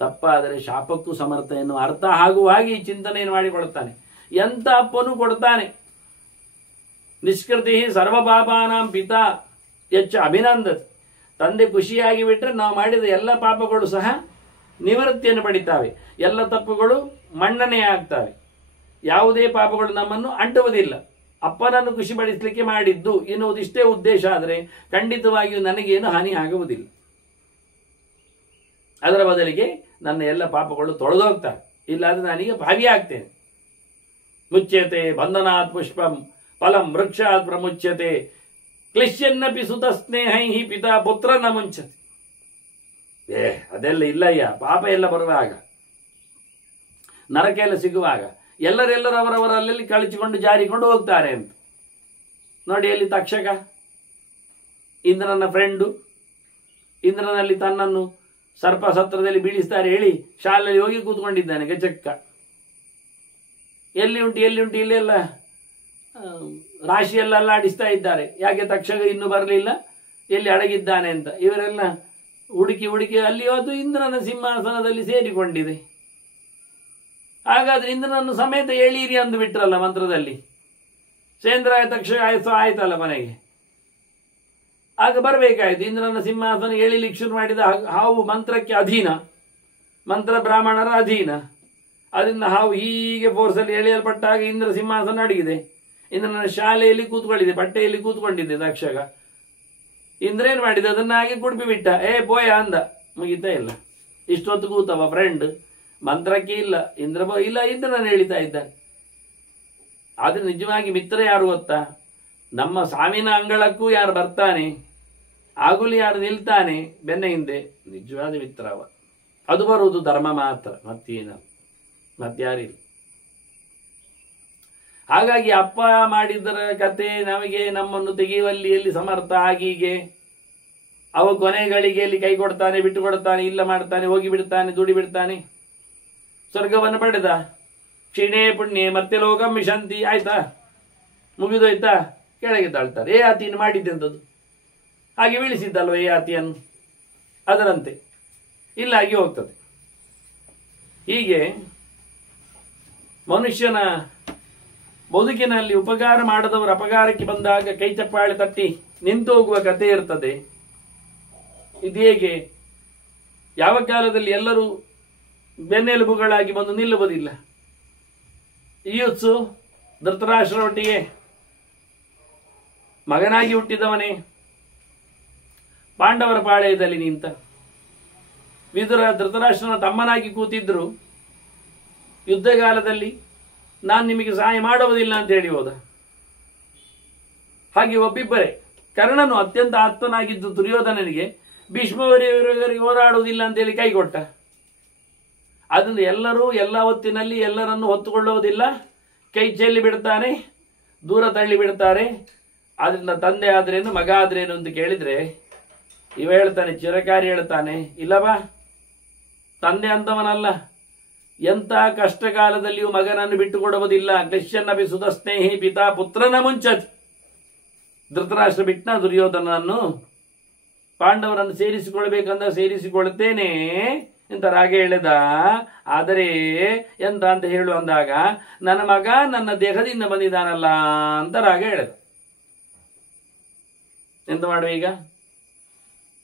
ತಪ್ಪಾದರೆ ಶಾಪಕ್ಕೂ ಸಮರ್ಥ ಎನ್ನುವ ಅರ್ಥ ಆಗುವ ಹಾಗೆ ಈ ಚಿಂತನೆಯನ್ನು ಮಾಡಿಕೊಳ್ತಾನೆ. ಎಂತ ಅಪ್ಪನೂ ಕೊಡ್ತಾನೆ. ನಿಷ್ಕೃತಿ ಸರ್ವಪಾಪಾನಾಂ ಪಿತಾ ಹೆಚ್ಚು ಅಭಿನಂದತೆ. ತಂದೆ ಖುಷಿಯಾಗಿ ಬಿಟ್ಟರೆ ನಾವು ಮಾಡಿದ ಎಲ್ಲ ಪಾಪಗಳು ಸಹ ನಿವೃತ್ತಿಯನ್ನು ಪಡಿತಾವೆ, ಎಲ್ಲ ತಪ್ಪುಗಳು ಮನ್ನಣೆ ಆಗ್ತವೆ, ಯಾವುದೇ ಪಾಪಗಳು ನಮ್ಮನ್ನು ಅಂಟುವುದಿಲ್ಲ. ಅಪ್ಪನನ್ನು ಖುಷಿಪಡಿಸಲಿಕ್ಕೆ ಮಾಡಿದ್ದು ಎನ್ನುವುದಿಷ್ಟೇ ಉದ್ದೇಶ ಆದರೆ ಖಂಡಿತವಾಗಿಯೂ ನನಗೇನು ಹಾನಿ ಆಗುವುದಿಲ್ಲ. ಅದರ ಬದಲಿಗೆ ನನ್ನ ಎಲ್ಲ ಪಾಪಗಳು ತೊಳೆದೋಗ್ತವೆ. ಇಲ್ಲಾದ್ರೆ ನಾನೀಗ ಭಾವಿ ಆಗ್ತೇನೆ. ಮುಚ್ಯತೆ ಬಂಧನಾತ್ ಪುಷ್ಪಂ ಫಲಂ ವೃಕ್ಷಾತ್ ಪ್ರಮುಚ್ಯತೆ ಕ್ಲಿಶ್ಯನ್ನಪಿ ಸುತ ಸ್ನೇಹೈ ಪಿತಾ ಪುತ್ರನ ಮುಂಚತೆ. ಅದೆಲ್ಲ ಇಲ್ಲಯ್ಯ, ಪಾಪ ಎಲ್ಲ ಬರುವಾಗ ನರಕ ಎಲ್ಲ ಸಿಗುವಾಗ ಎಲ್ಲರೆಲ್ಲರೂ ಅವರವರಲ್ಲಿ ಕಳಿಸಿಕೊಂಡು ಜಾರಿಕೊಂಡು ಹೋಗ್ತಾರೆ ಅಂತ. ನೋಡಿ ಅಲ್ಲಿ ತಕ್ಷಕ ಇಂದ್ರನ ಫ್ರೆಂಡು, ಇಂದ್ರನಲ್ಲಿ ತನ್ನನ್ನು ಸರ್ಪ ಸತ್ರದಲ್ಲಿ ಬೀಳಿಸ್ತಾರೆ ಹೇಳಿ ಶಾಲೆಯಲ್ಲಿ ಹೋಗಿ ಕೂತ್ಕೊಂಡಿದ್ದಾನೆ ಗಜಕ್ಕ. ಎಲ್ಲಿ ಉಂಟು ಇಲ್ಲೆಲ್ಲ ರಾಶಿಯೆಲ್ಲ ಅಲ್ಲಾಡಿಸ್ತಾ ಇದ್ದಾರೆ. ಯಾಕೆ ತಕ್ಷಕ ಇನ್ನೂ ಬರಲಿಲ್ಲ, ಎಲ್ಲಿ ಅಡಗಿದ್ದಾನೆ ಅಂತ. ಇವರೆಲ್ಲ ಹುಡುಕಿ ಅಲ್ಲಿ ಅದು ಇಂದ್ರನ ಸಿಂಹಾಸನದಲ್ಲಿ ಸೇರಿಕೊಂಡಿದೆ. ಹಾಗಾದ್ರೆ ಇಂದ್ರನನ್ನು ಸಮೇತ ಎಳೀರಿ ಅಂದು ಬಿಟ್ರಲ್ಲ ಮಂತ್ರದಲ್ಲಿ. ಸೇಂದ್ರಾಯ ತಕ್ಷಕ ಆಯ್ತಲ್ಲ ಮನೆಗೆ. ಆಗ ಬರಬೇಕಾಯ್ತು. ಇಂದ್ರನ ಸಿಂಹಾಸನ ಎಳಿಲಿಕ್ಕೆ ಶುರು ಮಾಡಿದ ಹಾವು ಮಂತ್ರಕ್ಕೆ ಅಧೀನ, ಮಂತ್ರ ಬ್ರಾಹ್ಮಣರ ಅಧೀನ. ಅದರಿಂದ ಹಾವು ಹೀಗೆ ಫೋರ್ಸಲ್ಲಿ ಎಳೆಯಲ್ಪಟ್ಟಾಗ ಇಂದ್ರ ಸಿಂಹಾಸನ ಅಡಗಿದೆ. ಇಂದ್ರನ ಶಾಲೆಯಲ್ಲಿ ಕೂತ್ಕೊಂಡಿದೆ, ಬಟ್ಟೆಯಲ್ಲಿ ಕೂತ್ಕೊಂಡಿದ್ದೆ ತಕ್ಷಕ. ಇಂದ್ರ ಏನ್ ಮಾಡಿದ, ಅದನ್ನ ಹಾಗೆ ಕುಡ್ಪಿ ಬಿಟ್ಟ. ಪೋಯ ಅಂದ, ಮುಗಿತಾ ಇಲ್ಲ. ಇಷ್ಟೊತ್ತು ಕೂತವ ಫ್ರೆಂಡ್, ಮಂತ್ರಕ್ಕೆ ಇಲ್ಲ, ಇಂದ್ರನ ಎಳಿತಾ ಇದ್ದಾನೆ. ಆದ್ರೆ ನಿಜವಾಗಿ ಮಿತ್ರ ಯಾರು ಗೊತ್ತಾ? ನಮ್ಮ ಸಾವಿನ ಅಂಗಳಕ್ಕೂ ಯಾರು ಬರ್ತಾನೆ, ಆಗುಲಿ ಯಾರು ನಿಲ್ತಾನೆ ಬೆನ್ನ ಹಿಂದೆ, ನಿಜವಾದ ಮಿತ್ರ ಅವ. ಅದು ಬರುವುದು ಧರ್ಮ ಮಾತ್ರ, ಮತ್ಯಾರಿಲ್ಲ. ಹಾಗಾಗಿ ಅಪ್ಪ ಮಾಡಿದರ ಕತೆ ನಮಗೆ ನಮ್ಮನ್ನು ತೆಗೆಯುವಲ್ಲಿ ಎಲ್ಲಿ ಸಮರ್ಥ ಆಗೀಗೆ ಅವ ಕೊನೆಗಳಿಗೆಯಲ್ಲಿ ಕೈ ಕೊಡ್ತಾನೆ, ಬಿಟ್ಟು ಕೊಡ್ತಾನೆ, ಇಲ್ಲ ಮಾಡ್ತಾನೆ, ಹೋಗಿ ಬಿಡ್ತಾನೆ, ದುಡಿ ಬಿಡ್ತಾನೆ. ಸ್ವರ್ಗವನ್ನು ಪಡೆದ, ಕ್ಷೀಣೇ ಪುಣ್ಯೆ ಮತ್ತೆ ಲೋಕಂ ವಿಶಂತಿ, ಆಯ್ತಾ, ಮುಗಿದೋಯ್ತಾ, ಕೆಳಗೆ ತಾಳ್ತಾರೆ. ಆತಿಯನ್ನು ಮಾಡಿದ್ದೆಂಥದ್ದು, ಹಾಗೆ ಬೀಳಿಸಿದ್ದಲ್ವ ಆತಿಯನ್ನು, ಅದರಂತೆ ಇಲ್ಲ ಆಗಿ ಹೋಗ್ತದೆ. ಹೀಗೆ ಮನುಷ್ಯನ ಬದುಕಿನಲ್ಲಿ ಉಪಕಾರ ಮಾಡದವರು ಅಪಕಾರಕ್ಕೆ ಬಂದಾಗ ಕೈ ಚಪ್ಪಾಳೆ ತಟ್ಟಿ ನಿಂತು ಹೋಗುವ ಕಥೆ ಇರ್ತದೆ. ಇದು ಹೇಗೆ? ಯಾವ ಕಾಲದಲ್ಲಿ ಎಲ್ಲರೂ ಬೆನ್ನೆಲುಬುಗಳಾಗಿ ಬಂದು ನಿಲ್ಲುವುದಿಲ್ಲ. ಈಯುತ್ಸು ಧೃತರಾಷ್ಟ್ರನೊಟ್ಟಿಗೆ ಮಗನಾಗಿ ಹುಟ್ಟಿದವನೇ ಪಾಂಡವರ ಪಾಳೆಯದಲ್ಲಿ ನಿಂತ. ವಿದುರ ಧೃತರಾಷ್ಟ್ರನ ತಮ್ಮನಾಗಿ ಕೂತಿದ್ರು. ಯುದ್ಧಕಾಲದಲ್ಲಿ ನಾನು ನಿಮಗೆ ಸಹಾಯ ಮಾಡುವುದಿಲ್ಲ ಅಂತ ಹೇಳಿ ಹೋದ. ಹಾಗೆ ಒಬ್ಬಿಬ್ಬರೇ. ಕರ್ಣನು ಅತ್ಯಂತ ಆತ್ಮನಾಗಿದ್ದು ದುರ್ಯೋಧನನಿಗೆ ಭೀಷ್ಮವರಿಗೆ ಹೋರಾಡುವುದಿಲ್ಲ ಅಂತೇಳಿ ಕೈಗೊಟ್ಟ. ಅದನ್ನು ಎಲ್ಲರೂ ಎಲ್ಲ ಹೊತ್ತಿನಲ್ಲಿ ಎಲ್ಲರನ್ನು ಹೊತ್ತುಕೊಳ್ಳುವುದಿಲ್ಲ, ಕೈ ಚೆಲ್ಲಿ ಬಿಡ್ತಾನೆ, ದೂರ ತಳ್ಳಿ ಬಿಡ್ತಾರೆ. ಆದ್ರಿಂದ ತಂದೆ ಆದ್ರೇನು ಮಗ ಆದ್ರೇನು ಅಂತ ಕೇಳಿದ್ರೆ ಇವ ಹೇಳ್ತಾನೆ, ಚಿರಕಾರಿ ಹೇಳ್ತಾನೆ, ಇಲ್ಲವಾ ತಂದೆ ಅಂತವನಲ್ಲ, ಎಂಥ ಕಷ್ಟ ಕಾಲದಲ್ಲಿಯೂ ಮಗನನ್ನು ಬಿಟ್ಟು ಕೊಡುವುದಿಲ್ಲ. ಕ್ಲಿಶ್ಯನ್ನಪಿ ಸುತ ಸ್ನೇಹಿ ಪಿತಾ ಪುತ್ರನ ಮುಂಚತ್. ಧೃತರಾಷ್ಟ್ರ ಬಿಟ್ನ ದುರ್ಯೋಧನನ್ನು, ಪಾಂಡವರನ್ನು ಸೇರಿಸಿಕೊಳ್ಬೇಕಂದ ಸೇರಿಸಿಕೊಳ್ತೇನೆ ಅಂತ ರಾಗ ಹೇಳಿದ. ಆದರೆ ಎಂತ ಅಂತ ಹೇಳು ಅಂದಾಗ, ನನ್ನ ಮಗ ನನ್ನ ದೇಹದಿಂದ ಬಂದಿದ್ದಾನಲ್ಲ ಅಂತ ರಾಗ ಹೇಳಿದ. ಎಂತ ಮಾಡುವ ಈಗ?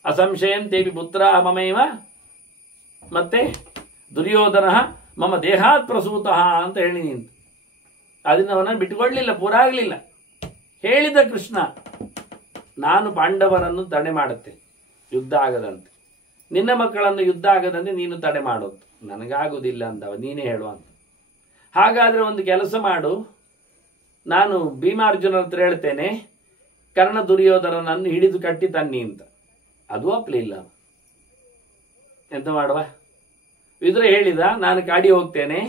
ಅಸಂಶಯಂ ತೇಪಿ ಪುತ್ರ ಮಮೈವ, ಮತ್ತೆ ದುರ್ಯೋಧನ ಮಮ ದೇಹಾತ್ ಪ್ರಸೂತಃ ಅಂತ ಹೇಳಿ ನಿಂತು. ಅದನ್ನು ಅವನನ್ನು ಬಿಟ್ಟುಕೊಳ್ಳಲಿಲ್ಲ, ಪೂರ ಆಗಲಿಲ್ಲ. ಹೇಳಿದ ಕೃಷ್ಣ, ನಾನು ಪಾಂಡವರನ್ನು ತಡೆ ಮಾಡುತ್ತೇನೆ, ಯುದ್ಧ ಆಗದಂತೆ. ನಿನ್ನ ಮಕ್ಕಳನ್ನು ಯುದ್ಧ ಆಗದಂತೆ ನೀನು ತಡೆ ಮಾಡೋದು, ನನಗಾಗುವುದಿಲ್ಲ ಅಂದವ, ನೀನೇ ಹೇಳುವಂತ. ಹಾಗಾದ್ರೆ ಒಂದು ಕೆಲಸ ಮಾಡು, ನಾನು ಭೀಮಾರ್ಜುನರ ಹತ್ರ ಹೇಳ್ತೇನೆ, ಕರ್ಣ ದುರ್ಯೋಧನನನ್ನು ಹಿಡಿದು ಕಟ್ಟಿ ತನ್ನಿ ಅಂತ. ಅದು ಒಪ್ಪಲಿಲ್ಲ. ಎಂತ ಮಾಡುವ? ವಿದುರ ಹೇಳಿದ, ನಾನು ಕಾಡಿ ಹೋಗ್ತೇನೆ.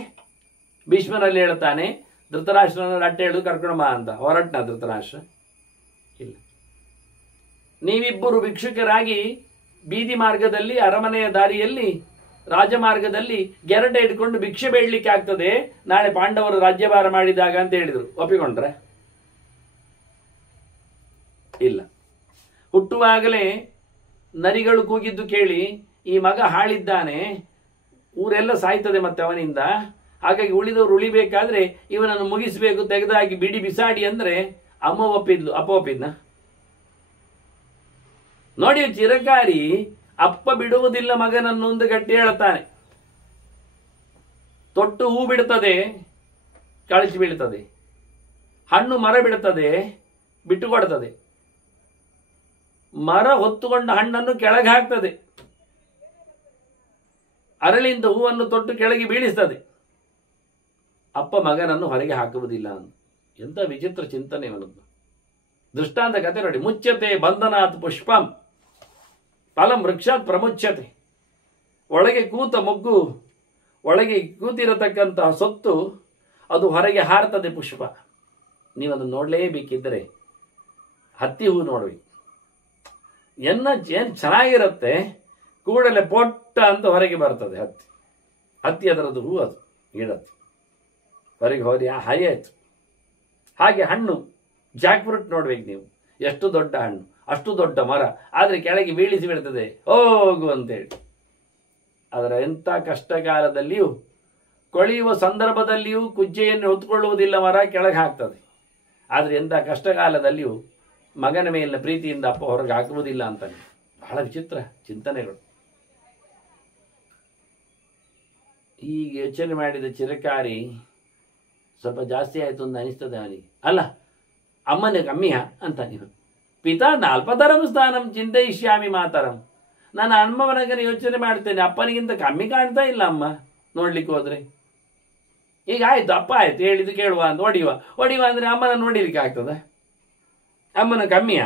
ಭೀಷ್ಮರಲ್ಲಿ ಹೇಳ್ತಾನೆ, ಧೃತರಾಷ್ಟ್ರನ ಅಟ್ಟೆ ಹಿಡಿದು ಕರ್ಕೊಂಡು ಬಾ ಅಂತ. ಹೊರಟ್ನ ಧೃತರಾಷ್ಟ್ರ. ಇಲ್ಲ, ನೀವಿಬ್ಬರು ಭಿಕ್ಷುಕರಾಗಿ ಬೀದಿ ಮಾರ್ಗದಲ್ಲಿ, ಅರಮನೆಯ ದಾರಿಯಲ್ಲಿ, ರಾಜಮಾರ್ಗದಲ್ಲಿ ಗೆರಟೆ ಇಟ್ಕೊಂಡು ಭಿಕ್ಷೆ ಬೇಡಲಿಕ್ಕೆ ಆಗ್ತದೆ ನಾಳೆ ಪಾಂಡವರು ರಾಜ್ಯಭಾರ ಮಾಡಿದಾಗ ಅಂತ ಹೇಳಿದ್ರು. ಒಪ್ಪಿಕೊಂಡ್ರೆ? ಇಲ್ಲ. ಹುಟ್ಟುವಾಗಲೇ ನರಿಗಳು ಕೂಗಿದ್ದು ಕೇಳಿ ಈ ಮಗ ಹಾಳಿದ್ದಾನೆ, ಊರೆಲ್ಲ ಸಾಯ್ತದೆ ಮತ್ತೆ ಅವನಿಂದ, ಹಾಗಾಗಿ ಉಳಿದವರು ಉಳಿಬೇಕಾದ್ರೆ ಇವನನ್ನು ಮುಗಿಸಬೇಕು, ತೆಗೆದಾಗಿ ಬಿಡಿ ಬಿಸಾಡಿ ಅಂದ್ರೆ ಅಮ್ಮ ಒಪ್ಪಿದ್ಲು, ಅಪ್ಪ ಒಪ್ಪಿದ್ನ? ನೋಡಿ, ಚಿರಕಾರಿ ಅಪ್ಪ ಬಿಡುವುದಿಲ್ಲ ಮಗನನ್ನು ಒಂದು ಗಟ್ಟಿ ಹೇಳ್ತಾನೆ. ತೊಟ್ಟು ಹೂ ಬಿಡುತ್ತದೆ, ಕಳಚಿ ಬೀಳ್ತದೆ. ಹಣ್ಣು ಮರ ಬಿಡುತ್ತದೆ, ಬಿಟ್ಟು ಕೊಡ್ತದೆ. ಮರ ಹೊತ್ತುಕೊಂಡ ಹಣ್ಣನ್ನು ಕೆಳಗೆ ಹಾಕ್ತದೆ, ಅರಳಿಂದ ಹೂವನ್ನು ತೊಟ್ಟು ಕೆಳಗೆ ಬೀಳಿಸ್ತದೆ. ಅಪ್ಪ ಮಗನನ್ನು ಹೊರಗೆ ಹಾಕುವುದಿಲ್ಲ ಅಂತ. ಎಂತ ವಿಚಿತ್ರ ಚಿಂತನೆ ಅವನದ್ದು. ದೃಷ್ಟಾಂತ ಕತೆ ನೋಡಿ. ಮುಚ್ಚತೆ ಬಂಧನಾತ್ ಪುಷ್ಪಂ ಫಲಂ ವೃಕ್ಷಾತ್ ಪ್ರಮುಚ್ಯತೆ. ಒಳಗೆ ಕೂತ ಮೊಗ್ಗು ಒಳಗೆ ಕೂತಿರತಕ್ಕಂತಹ ಸೊತ್ತು ಅದು ಹೊರಗೆ ಹಾರ್ತದೆ ಪುಷ್ಪ. ನೀವು ಅದನ್ನು ನೋಡಲೇಬೇಕಿದ್ದರೆ ಹತ್ತಿ ಹೂ ನೋಡಬೇಕು. ಏನು ಚೆನ್ನಾಗಿರುತ್ತೆ, ಕೂಡಲೇ ಪೊಟ್ಟ ಅಂತ ಹೊರಗೆ ಬರ್ತದೆ ಹತ್ತಿ ಅದರದ್ದು ಹೂ, ಅದು ಗಿಡದ್ದು ಹೊರಗೆ ಹಾಯಾಯ್ತು. ಹಾಗೆ ಹಣ್ಣು ಜಾಕ್ ಫ್ರೂಟ್ ನೋಡ್ಬೇಕು ನೀವು, ಎಷ್ಟು ದೊಡ್ಡ ಹಣ್ಣು, ಅಷ್ಟು ದೊಡ್ಡ ಮರ, ಆದರೆ ಕೆಳಗೆ ಬೀಳಿಸಿ ಬಿಡ್ತದೆ ಹೋಗು ಅಂತೇಳಿ. ಅದರ ಎಂಥ ಕಷ್ಟಕಾಲದಲ್ಲಿಯೂ ಕೊಳೆಯುವ ಸಂದರ್ಭದಲ್ಲಿಯೂ ಕುಜ್ಜೆಯನ್ನು ಹೊತ್ಕೊಳ್ಳುವುದಿಲ್ಲ, ಮರ ಕೆಳಗೆ ಹಾಕ್ತದೆ. ಆದರೆ ಎಂಥ ಕಷ್ಟಕಾಲದಲ್ಲಿಯೂ ಮಗನ ಮೇಲಿನ ಪ್ರೀತಿಯಿಂದ ಅಪ್ಪ ಹೊರಗೆ ಹಾಕುವುದಿಲ್ಲ ಅಂತಾನೆ. ಬಹಳ ವಿಚಿತ್ರ ಚಿಂತನೆಗಳು. ಈಗ ಯೋಚನೆ ಮಾಡಿದ ಚಿರಕಾರಿ ಸ್ವಲ್ಪ ಜಾಸ್ತಿ ಆಯಿತು ಅಂತ ಅನಿಸ್ತದೆ ಅವನಿಗೆ. ಅಲ್ಲ, ಅಮ್ಮನೇ ಕಮ್ಮಿಯ ಅಂತ ನೀವು ಪಿತಾ ನಾಲ್ಪತರಂ ಸ್ಥಾನಂ ಚಿಂತಯಿಷ್ಯಾಮಿ ಮಾತರಂ. ನಾನು ಅಮ್ಮವನಗನ ಯೋಚನೆ ಮಾಡ್ತೇನೆ, ಅಪ್ಪನಿಗಿಂತ ಕಮ್ಮಿ ಕಾಣ್ತಾ ಇಲ್ಲ ಅಮ್ಮ ನೋಡ್ಲಿಕ್ಕೆ ಹೋದ್ರೆ. ಈಗ ಆಯ್ತು, ಅಪ್ಪ ಆಯ್ತು, ಹೇಳಿದ್ದು ಕೇಳುವ ಅಂತ ಹೊಡಿವ ಅಂದ್ರೆ ಅಮ್ಮನ ನೋಡಿಲಿಕ್ಕೆ ಆಗ್ತದ? ಅಮ್ಮನ ಕಮ್ಮಿಯ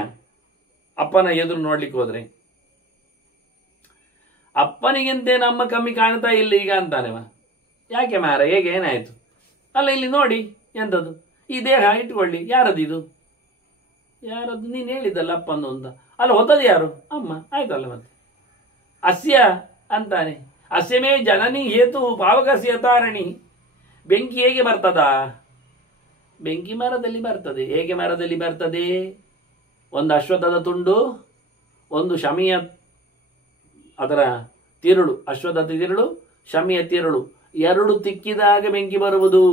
ಅಪ್ಪನ ಎದುರು ನೋಡ್ಲಿಕ್ಕೆ ಹೋದ್ರೆ? ಅಪ್ಪನಿಗಿಂತೇನು ಅಮ್ಮ ಕಮ್ಮಿ ಕಾಣ್ತಾ ಇಲ್ಲ ಈಗ ಅಂತಾನೆವ. ಯಾಕೆ ಮಾರ, ಹೇಗೆ ಏನಾಯ್ತು? ಅಲ್ಲ ಇಲ್ಲಿ ನೋಡಿ, ಎಂಥದ್ದು ಈ ದೇಹ ಇಟ್ಕೊಳ್ಳಿ, ಯಾರದ್ದು ಇದು? ಯಾರದ್ದು? ನೀನು ಹೇಳಿದ್ದಲ್ಲ ಅಪ್ಪಂದು ಅಂತ. ಅಲ್ಲ ಹೊತ್ತದು ಯಾರು? ಅಮ್ಮ. ಆಯ್ತಲ್ಲ ಮತ್ತೆ. ಅಸ್ಯ ಅಂತಾನೆ. ಅಸ್ಯಮೇ ಜನನಿ ಹೇತು ಪಾವಕಸ್ಯ ತಾರಣಿ. ಬೆಂಕಿ ಹೇಗೆ ಬರ್ತದ? ಬೆಂಕಿ ಮರದಲ್ಲಿ ಬರ್ತದೆ. ಹೇಗೆ ಮರದಲ್ಲಿ ಬರ್ತದೆ? ಒಂದು ಅಶ್ವತ್ಥದ ತುಂಡು, ಒಂದು ಶಮಿಯ ಅದರ ತಿರುಳು, ಅಶ್ವತ್ಥದ ತಿರುಳು, ಶಮಿಯ ತಿರುಳು, ಎರಡು ತಿಕ್ಕಿದಾಗ ಬೆಂಕಿ ಬರುವುದು.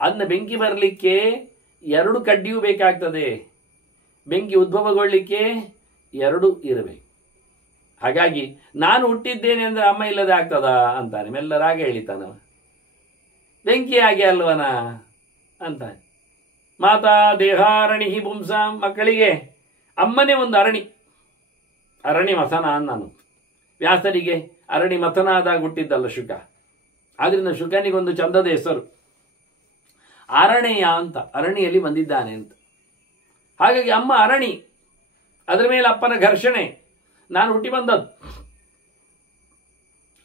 ಅದನ್ನ ಬೆಂಕಿ ಬರಲಿಕ್ಕೆ ಎರಡು ಕಡ್ಡಿಯೂ ಬೇಕಾಗ್ತದೆ. ಬೆಂಕಿ ಉದ್ಭವಗೊಳ್ಳಿಕ್ಕೆ ಎರಡು ಇರಬೇಕು. ಹಾಗಾಗಿ ನಾನು ಹುಟ್ಟಿದ್ದೇನೆ ಅಂದ್ರೆ ಅಮ್ಮ ಇಲ್ಲದೆ ಆಗ್ತದ ಅಂತಾನೆ. ಮೆಲ್ಲರಾಗ ಹೇಳಿತಾನ. ಬೆಂಕಿ ಹಾಗೆ ಅಲ್ವನ ಅಂತಾನೆ. ಮಾತಾ ದೇಹಾರಣಿ ಪುಂಸ. ಮಕ್ಕಳಿಗೆ ಅಮ್ಮನೇ ಒಂದು ಅರಣಿ ಮಥನ ನಾನು. ವ್ಯಾಸರಿಗೆ ಅರಣಿ ಮಥನ ಆದಾಗ ಹುಟ್ಟಿದ್ದಲ್ಲ ಶುಕ. ಆದ್ರಿಂದ ಶುಕನಿಗೊಂದು ಚಂದದ ಹೆಸರು ಅರಣೆಯ ಅಂತ, ಅರಣಿಯಲ್ಲಿ ಬಂದಿದ್ದಾನೆ ಅಂತ. ಹಾಗಾಗಿ ಅಮ್ಮ ಅರಣಿ, ಅದರ ಮೇಲೆ ಅಪ್ಪನ ಘರ್ಷಣೆ. ನಾನು ಹುಟ್ಟಿ ಬಂದದ್ದು.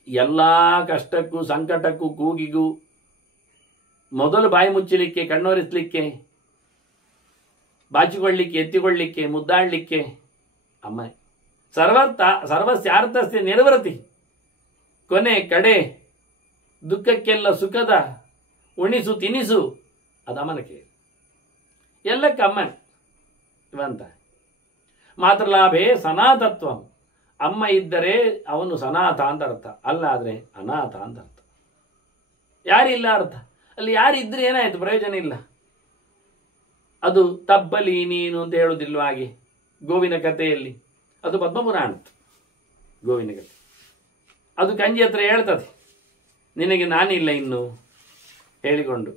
ಎಲ್ಲ ಕಷ್ಟಕ್ಕೂ ಸಂಕಟಕ್ಕೂ ಕೂಗಿಗೂ ಮೊದಲು ಬಾಯಿ ಮುಚ್ಚಲಿಕ್ಕೆ, ಕಣ್ಣೊರೆಸಲಿಕ್ಕೆ, ಬಾಚಿಕೊಳ್ಳಿಕ್ಕೆ, ಎತ್ತಿಕೊಳ್ಳಿಕ್ಕೆ, ಮುದ್ದಾಡಲಿಕ್ಕೆ ಅಮ್ಮ. ಸರ್ವಸ್ಯಾರ್ಥಸ್ಯ ನಿರ್ವೃತಿ. ಕೊನೆ ಕಡೆ ದುಃಖಕ್ಕೆಲ್ಲ ಸುಖದ ಉಣಿಸು ತಿನಿಸು ಅದು ಅಮ್ಮನಕ್ಕೆ. ಎಲ್ಲಕ್ಕೆ ಅಮ್ಮನ ಇವಂತ. ಮಾತೃಲಾಭೇ ಸನಾತತ್ವ. ಅಮ್ಮ ಇದ್ದರೆ ಅವನು ಸನಾಥ ಅಂತ ಅರ್ಥ, ಅಲ್ಲ ಆದರೆ ಅನಾಥ ಅಂತ ಅರ್ಥ. ಯಾರಿಲ್ಲ ಅರ್ಥ. ಅಲ್ಲಿ ಯಾರಿದ್ರೆ ಏನಾಯ್ತು? ಪ್ರಯೋಜನ ಇಲ್ಲ. ಅದು ತಬ್ಬಲಿ ನೀನು ಅಂತ ಹೇಳುವುದಿಲ್ವ ಹಾಗೆ ಗೋವಿನ ಕಥೆಯಲ್ಲಿ? ಅದು ಪದ್ಮಪುರಾಣ ಗೋವಿನ ಕಥೆ. ಅದು ಕಂಜಿ ಹತ್ರ ಹೇಳ್ತದೆ, ನಿನಗೆ ನಾನಿಲ್ಲ ಇನ್ನು ಹೇಳಿಕೊಂಡು.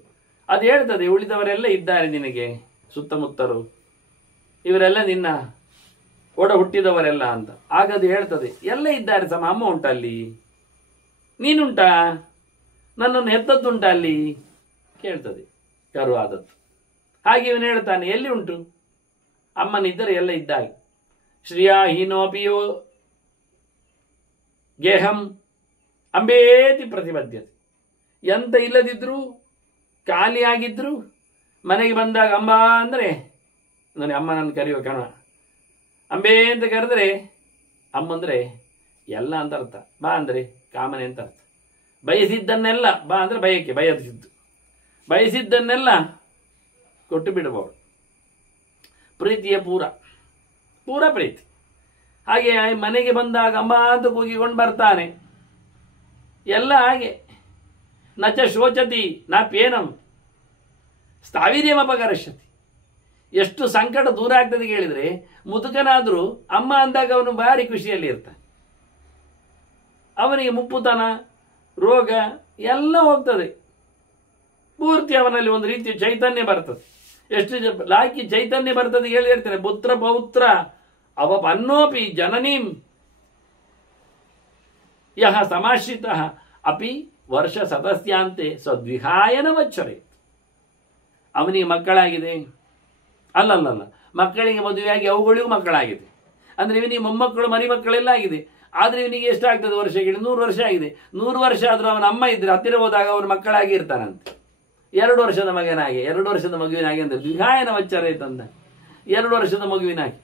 ಅದು ಹೇಳ್ತದೆ, ಉಳಿದವರೆಲ್ಲ ಇದ್ದಾರೆ ನಿನಗೆ ಸುತ್ತಮುತ್ತಲು, ಇವರೆಲ್ಲ ನಿನ್ನ ಒಡ ಹುಟ್ಟಿದವರೆಲ್ಲ ಅಂತ. ಆಗ ಅದು ಹೇಳ್ತದೆ, ಎಲ್ಲ ಇದ್ದಾರೆ ಸಮ. ಅಮ್ಮ ಉಂಟ ಅಲ್ಲಿ, ನೀನುಂಟಾ, ನನ್ನನ್ನು ಹೆತ್ತದ್ದುಂಟ ಅಲ್ಲಿ ಕೇಳ್ತದೆ ಕರು ಆದದ್ದು. ಹಾಗೆ ಇವನು ಹೇಳ್ತಾನೆ, ಎಲ್ಲಿ ಉಂಟು? ಅಮ್ಮನಿದ್ದರೆ ಎಲ್ಲ ಇದ್ದಾಗೆ. ಶ್ರಿಯಾ ಹೀನೋಪಿಯೋ ಗೇಹಂ ಅಂಬೇತಿ ಪ್ರತಿಬದ್ಧತೆ. ಎಂತ ಇಲ್ಲದಿದ್ರು, ಖಾಲಿಯಾಗಿದ್ರು, ಮನೆಗೆ ಬಂದಾಗ ಅಂಬ ಅಂದರೆ ನನಗೆ ಅಮ್ಮ ನನ್ನ ಕರೆಯುವ ಕಣ. ಅಂಬೆ ಅಂತ ಕರೆದ್ರೆ ಅಮ್ಮ ಅಂದರೆ ಎಲ್ಲ ಅಂತ ಅರ್ಥ. ಬಾ ಅಂದರೆ ಕಾಮನೆ ಅಂತ ಅರ್ಥ. ಬಯಸಿದ್ದನ್ನೆಲ್ಲ, ಬಾ ಅಂದರೆ ಬಯಕೆ, ಬಯಸಿದ್ದು, ಬಯಸಿದ್ದನ್ನೆಲ್ಲ ಕೊಟ್ಟು ಬಿಡಬಹುದು. ಪ್ರೀತಿಯ ಪೂರ ಪ್ರೀತಿ. ಹಾಗೆ ಮನೆಗೆ ಬಂದಾಗ ಅಮ್ಮ ಅಂತ ಕೂಗಿಕೊಂಡು ಬರ್ತಾನೆ. ಎಲ್ಲ ಹಾಗೆ. ನಚ ಶೋಚತಿ ನಾಪ್ಯೇನಂ ಸ್ಥಾವೀರ್ಯಮಪಕರಿಷ್ಯತಿ. ಎಷ್ಟು ಸಂಕಟ ದೂರ ಆಗ್ತದೆ ಕೇಳಿದರೆ, ಮುದುಕನಾದರೂ ಅಮ್ಮ ಅಂದಾಗ ಅವನು ಭಾರಿ ಖುಷಿಯಲ್ಲಿ ಇರ್ತಾನೆ. ಅವನಿಗೆ ಮುಪ್ಪುತನ, ರೋಗ ಎಲ್ಲ ಹೋಗ್ತದೆ. ಪೂರ್ತಿ ಅವನಲ್ಲಿ ಒಂದು ರೀತಿಯ ಚೈತನ್ಯ ಬರ್ತದೆ. ಎಷ್ಟು ಲಾಕಿ ಚೈತನ್ಯ ಬರ್ತದೆ ಹೇಳಿ ಹೇಳ್ತೇನೆ. ಪುತ್ರ ಪೌತ್ರ ಅವಪನ್ನೋಪಿ ಜನನೀಂ ಯಹ ಸಮಾಶ್ರಿತ ಅಪಿ ವರ್ಷ ಸದಸ್ಯಾಂತೆ ಸದ್ವಿಹಾಯನ ವಚ್ಚರೆ. ಅವನಿಗೆ ಮಕ್ಕಳಾಗಿದೆ, ಅಲ್ಲಲ್ಲ, ಮಕ್ಕಳಿಗೆ ಮದುವೆಯಾಗಿ ಅವುಗಳಿಗೂ ಮಕ್ಕಳಾಗಿದೆ. ಅಂದರೆ ಇವನಿಗೆ ಮೊಮ್ಮಕ್ಕಳು ಮರಿ ಮಕ್ಕಳೆಲ್ಲ ಆಗಿದೆ. ಆದರೆ ಇವನಿಗೆ ಎಷ್ಟಾಗ್ತದೆ ವರ್ಷಗಳು? 100 ವರ್ಷ ಆಗಿದೆ. 100 ವರ್ಷ ಆದರೂ ಅವನ ಅಮ್ಮ ಇದ್ರೆ ಹತ್ತಿರ ಹೋದಾಗ ಅವನ ಮಕ್ಕಳಾಗಿ ಇರ್ತಾನಂತೆ. 2 ವರ್ಷದ ಮಗನಾಗೆ, 2 ವರ್ಷದ ಮಗುವಿನಾಗೆ ಅಂದ್ರೆ ದ್ವಿಗಾಯನ ವಚ್ಚರ ಇತ್ತಂದ. 2 ವರ್ಷದ ಮಗುವಿನಾಗಿ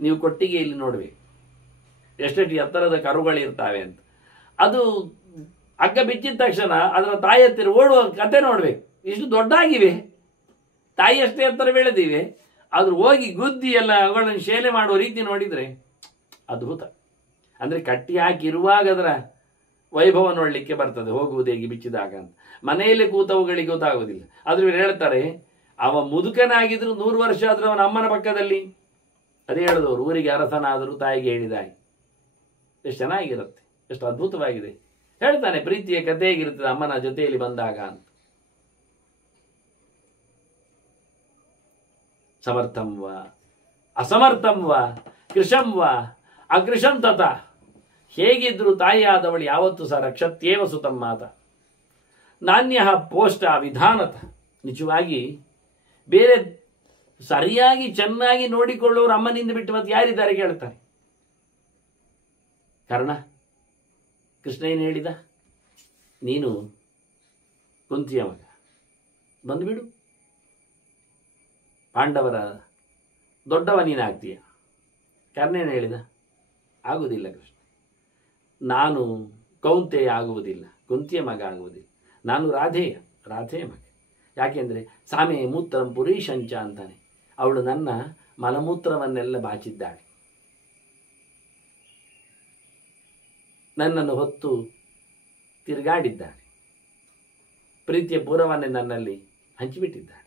ನೀವು ಕೊಟ್ಟಿಗೆ ಇಲ್ಲಿ ನೋಡ್ಬೇಕು ಎಷ್ಟೆಷ್ಟು ಎತ್ತರದ ಕರುಗಳಿರ್ತಾವೆ ಅಂತ. ಅದು ಹಗ್ಗ ಬಿಚ್ಚಿದ ತಕ್ಷಣ ಅದರ ತಾಯಿ ಹತ್ತಿರ ಓಡುವ ಕತೆ ನೋಡ್ಬೇಕು. ಇಷ್ಟು ದೊಡ್ಡಾಗಿವೆ, ತಾಯಿ ಅಷ್ಟೇ ಎತ್ತರ ಬೆಳೆದಿವೆ, ಆದ್ರೂ ಹೋಗಿ ಗುದ್ದಿ ಎಲ್ಲ ಅವುಗಳನ್ನು ಶೇಲೆ ಮಾಡುವ ರೀತಿ ನೋಡಿದ್ರೆ ಅದ್ಭುತ. ಅಂದ್ರೆ ಕಟ್ಟಿ ಹಾಕಿರುವಾಗ ಅದರ ವೈಭವ ನೋಡ್ಲಿಕ್ಕೆ ಬರ್ತದೆ, ಹೋಗುವುದು ಹೇಗೆ ಬಿಚ್ಚಿದಾಗ ಅಂತ. ಮನೆಯಲ್ಲಿ ಕೂತವುಗಳಿಗೆ ಗೊತ್ತಾಗುವುದಿಲ್ಲ. ಆದ್ರೂ ಇವರು ಹೇಳ್ತಾರೆ, ಅವ ಮುದುಕನಾಗಿದ್ರು 100 ವರ್ಷ ಆದ್ರೂ ಅವನ ಅಮ್ಮನ ಪಕ್ಕದಲ್ಲಿ. ಅದೇ ಹೇಳಿದವರು, ಊರಿಗೆ ಅರಸನಾದರೂ ತಾಯಿಗೆ ಹೇಳಿದಾಯಿ. ಎಷ್ಟು ಚೆನ್ನಾಗಿರುತ್ತೆ, ಎಷ್ಟು ಅದ್ಭುತವಾಗಿದೆ. ಹೇಳ್ತಾನೆ ಪ್ರೀತಿಯ ಕಥೆ ಹೇಗಿರ್ತದೆ ಅಮ್ಮನ ಜೊತೆಯಲ್ಲಿ ಬಂದಾಗ ಅಂತ. ಸಮರ್ಥಂ ವಾ ಅಸಮರ್ಥಂ ವಾ ಕೃಶಂ ವಾ ಅಕೃಶಂ ತತ. ಹೇಗಿದ್ರು ತಾಯಿಯಾದವಳು ಯಾವತ್ತೂ ಸಹ ರಕ್ಷತ್ಯೇವ ಸುತಂ ಮಾತ ನಾಣ್ಯ ಪೋಷ್ಟ ವಿಧಾನತ. ನಿಜವಾಗಿ ಬೇರೆ ಸರಿಯಾಗಿ ಚೆನ್ನಾಗಿ ನೋಡಿಕೊಳ್ಳುವವರು ಅಮ್ಮನಿಂದ ಬಿಟ್ಟು ಮತ್ತೆ ಯಾರಿದ್ದಾರೆ ಕೇಳ್ತಾರೆ. ಕಾರಣ ಕೃಷ್ಣ ಏನು ಹೇಳಿದ? ನೀನು ಕುಂತಿಯ ಮಗ, ಬಂದುಬಿಡು, ಪಾಂಡವರ ದೊಡ್ಡವ ನೀನಾಗ್ತೀಯ. ಕಾರಣ ಏನು ಹೇಳಿದ? ಆಗುವುದಿಲ್ಲ ಕೃಷ್ಣ, ನಾನು ಕೌಂತೆಯ ಆಗುವುದಿಲ್ಲ, ಕುಂತಿಯ ಮಗ ಆಗುವುದಿಲ್ಲ, ನಾನು ರಾಧೆಯ ಮಗ. ಯಾಕೆಂದರೆ ಸಾಮೆ ಮೂತ್ರಂ ಪುರೀಶಂಚ ಅಂತಾನೆ. ಅವಳು ನನ್ನ ಮಲಮೂತ್ರವನ್ನೆಲ್ಲ ಬಾಚಿದ್ದಾಳೆ, ನನ್ನನ್ನು ಹೊತ್ತು ತಿರುಗಾಡಿದ್ದಾಳೆ, ಪ್ರೀತಿಯ ಪೂರವನ್ನೇ ನನ್ನಲ್ಲಿ ಹಂಚಿಬಿಟ್ಟಿದ್ದಾಳೆ.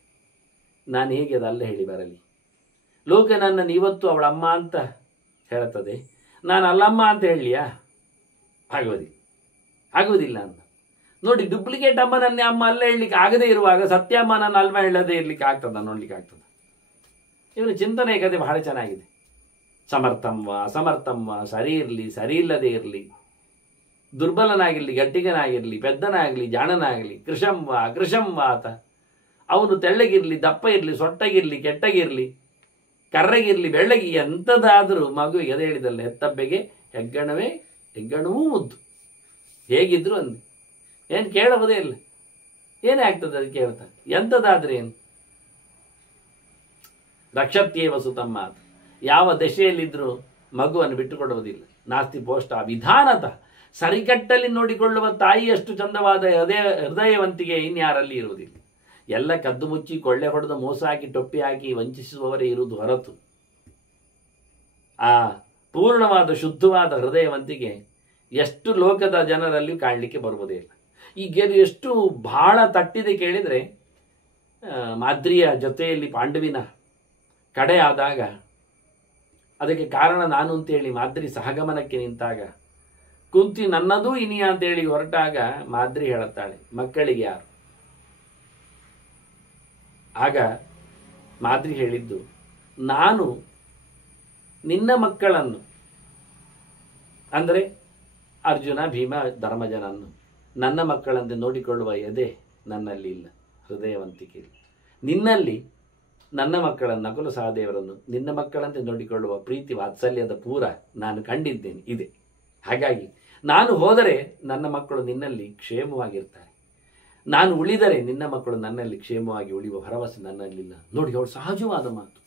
ನಾನು ಹೇಗೆ ಅದಲ್ಲ ಹೇಳಿ ಬರಲಿ? ಲೋಕ ನನ್ನನ್ನು ಇವತ್ತು ಅವಳ ಅಮ್ಮ ಅಂತ ಹೇಳುತ್ತದೆ, ನಾನು ಅಲ್ಲಮ್ಮ ಅಂತ ಹೇಳಲಿಯಾ? ಆಗುವುದಿಲ್ಲ ಅಂತ ನೋಡಿ. ಡುಪ್ಲಿಕೇಟ್ ಅಮ್ಮನನ್ನೇ ಅಮ್ಮ ಅಲ್ಲ ಹೇಳಲಿಕ್ಕೆ ಆಗದೇ ಇರುವಾಗ ಸತ್ಯ ಅಮ್ಮನನ್ನು ಅಲ್ಮ ಹೇಳದೇ ಇರ್ಲಿಕ್ಕೆ ಆಗ್ತದ? ನೋಡ್ಲಿಕ್ಕೆ ಆಗ್ತದ? ಇವನ ಚಿಂತನೆ ಕತೆ ಬಹಳ ಚೆನ್ನಾಗಿದೆ. ಸಮರ್ಥಂವ ಅಸಮರ್ಥಂವ, ಸರಿ ಇರಲಿ ಸರಿ ಇಲ್ಲದೆ ಇರಲಿ, ದುರ್ಬಲನಾಗಿರಲಿ ಗಟ್ಟಿಗನಾಗಿರಲಿ, ಪೆದ್ದನಾಗಲಿ ಜಾಣನಾಗಲಿ, ಕೃಶಂವ ಅಕೃಶಂವ ಆತ. ಅವನು ತೆಳ್ಳಗಿರಲಿ ದಪ್ಪ ಇರಲಿ, ಸೊಟ್ಟಗಿರಲಿ ಕೆಟ್ಟಗಿರಲಿ, ಕರ್ರಗಿರಲಿ ಬೆಳ್ಳಗಿ, ಎಂಥದ್ದಾದರೂ ಮಗುವಿಗೆ ಅದೇ ಹೇಳಿದಲ್ಲ, ಹೆತ್ತಬ್ಬೆಗೆ ಹೆಗ್ಗಣವೂ ಮುದ್ದು. ಹೇಗಿದ್ರು ಅಂದು ಏನು ಕೇಳಬಹುದೇ ಇಲ್ಲ. ಏನೇ ಆಗ್ತದೆ ಅದು ಕೇಳ್ತಾರೆ. ಎಂಥದ್ದಾದ್ರೆ ಏನು? ರಕ್ಷತ್ಯೇವ ಸುತಂ ಮಾತ. ಯಾವ ದಶೆಯಲ್ಲಿದ್ದರೂ ಮಗುವನ್ನು ಬಿಟ್ಟುಕೊಡುವುದಿಲ್ಲ. ನಾಸ್ತಿ ಪೋಷ್ಟ ವಿಧಾನತ. ಸರಿಕಟ್ಟಲ್ಲಿ ನೋಡಿಕೊಳ್ಳುವ ತಾಯಿಯಷ್ಟು ಚಂದವಾದ ಹೃದಯವಂತಿಗೆ ಇನ್ಯಾರಲ್ಲಿ ಇರುವುದಿಲ್ಲ. ಎಲ್ಲ ಕದ್ದು ಮುಚ್ಚಿ ಕೊಳ್ಳೆ ಹೊಡೆದು ಮೋಸ ಹಾಕಿ ಟೊಪ್ಪಿ ಹಾಕಿ ವಂಚಿಸುವವರೇ ಇರುವುದು ಹೊರತು ಆ ಪೂರ್ಣವಾದ ಶುದ್ಧವಾದ ಹೃದಯವಂತಿಗೆ ಎಷ್ಟು ಲೋಕದ ಜನರಲ್ಲಿ ಕಾಣಲಿಕ್ಕೆ ಬರುವುದೇ ಇಲ್ಲ. ಈ ಗೆರು ಎಷ್ಟು ಬಹಳ ತಟ್ಟಿದೆ ಕೇಳಿದರೆ, ಮಾದ್ರಿಯ ಜೊತೆಯಲ್ಲಿ ಪಾಂಡವಿನ ಕಡೆ ಆದಾಗ ಅದಕ್ಕೆ ಕಾರಣ ನಾನು ಅಂತೇಳಿ ಮಾದ್ರಿ ಸಹಗಮನಕ್ಕೆ ನಿಂತಾಗ, ಕುಂತಿ ನನ್ನದೂ ಇನಿಯ ಅಂತೇಳಿ ಹೊರಟಾಗ ಮಾದ್ರಿ ಹೇಳುತ್ತಾಳೆ, ಮಕ್ಕಳಿಗೆ ಯಾರು? ಆಗ ಮಾದ್ರಿ ಹೇಳಿದ್ದು, ನಾನು ನಿನ್ನ ಮಕ್ಕಳನ್ನು ಅಂದರೆ ಅರ್ಜುನ ಭೀಮ ಧರ್ಮಜನನ್ನು ನನ್ನ ಮಕ್ಕಳಂತೆ ನೋಡಿಕೊಳ್ಳುವ ಎದೆ ನನ್ನಲ್ಲಿ ಇಲ್ಲ, ಹೃದಯವಂತಿಕೆ ಇಲ್ಲ. ನಿನ್ನಲ್ಲಿ ನನ್ನ ಮಕ್ಕಳನ್ನು ನಕುಲ ಸಹದೇವರನ್ನು ನಿನ್ನ ಮಕ್ಕಳಂತೆ ನೋಡಿಕೊಳ್ಳುವ ಪ್ರೀತಿ ವಾತ್ಸಲ್ಯದ ಪೂರ ನಾನು ಕಂಡಿದ್ದೇನೆ ಇದೆ. ಹಾಗಾಗಿ ನಾನು ಹೋದರೆ ನನ್ನ ಮಕ್ಕಳು ನಿನ್ನಲ್ಲಿ ಕ್ಷೇಮವಾಗಿರ್ತಾರೆ, ನಾನು ಉಳಿದರೆ ನಿನ್ನ ಮಕ್ಕಳು ನನ್ನಲ್ಲಿ ಕ್ಷೇಮವಾಗಿ ಉಳಿಯುವ ಭರವಸೆ ನನ್ನಲ್ಲಿಲ್ಲ. ನೋಡಿ, ಅವಳು ಸಹಜವಾದ ಮಾತು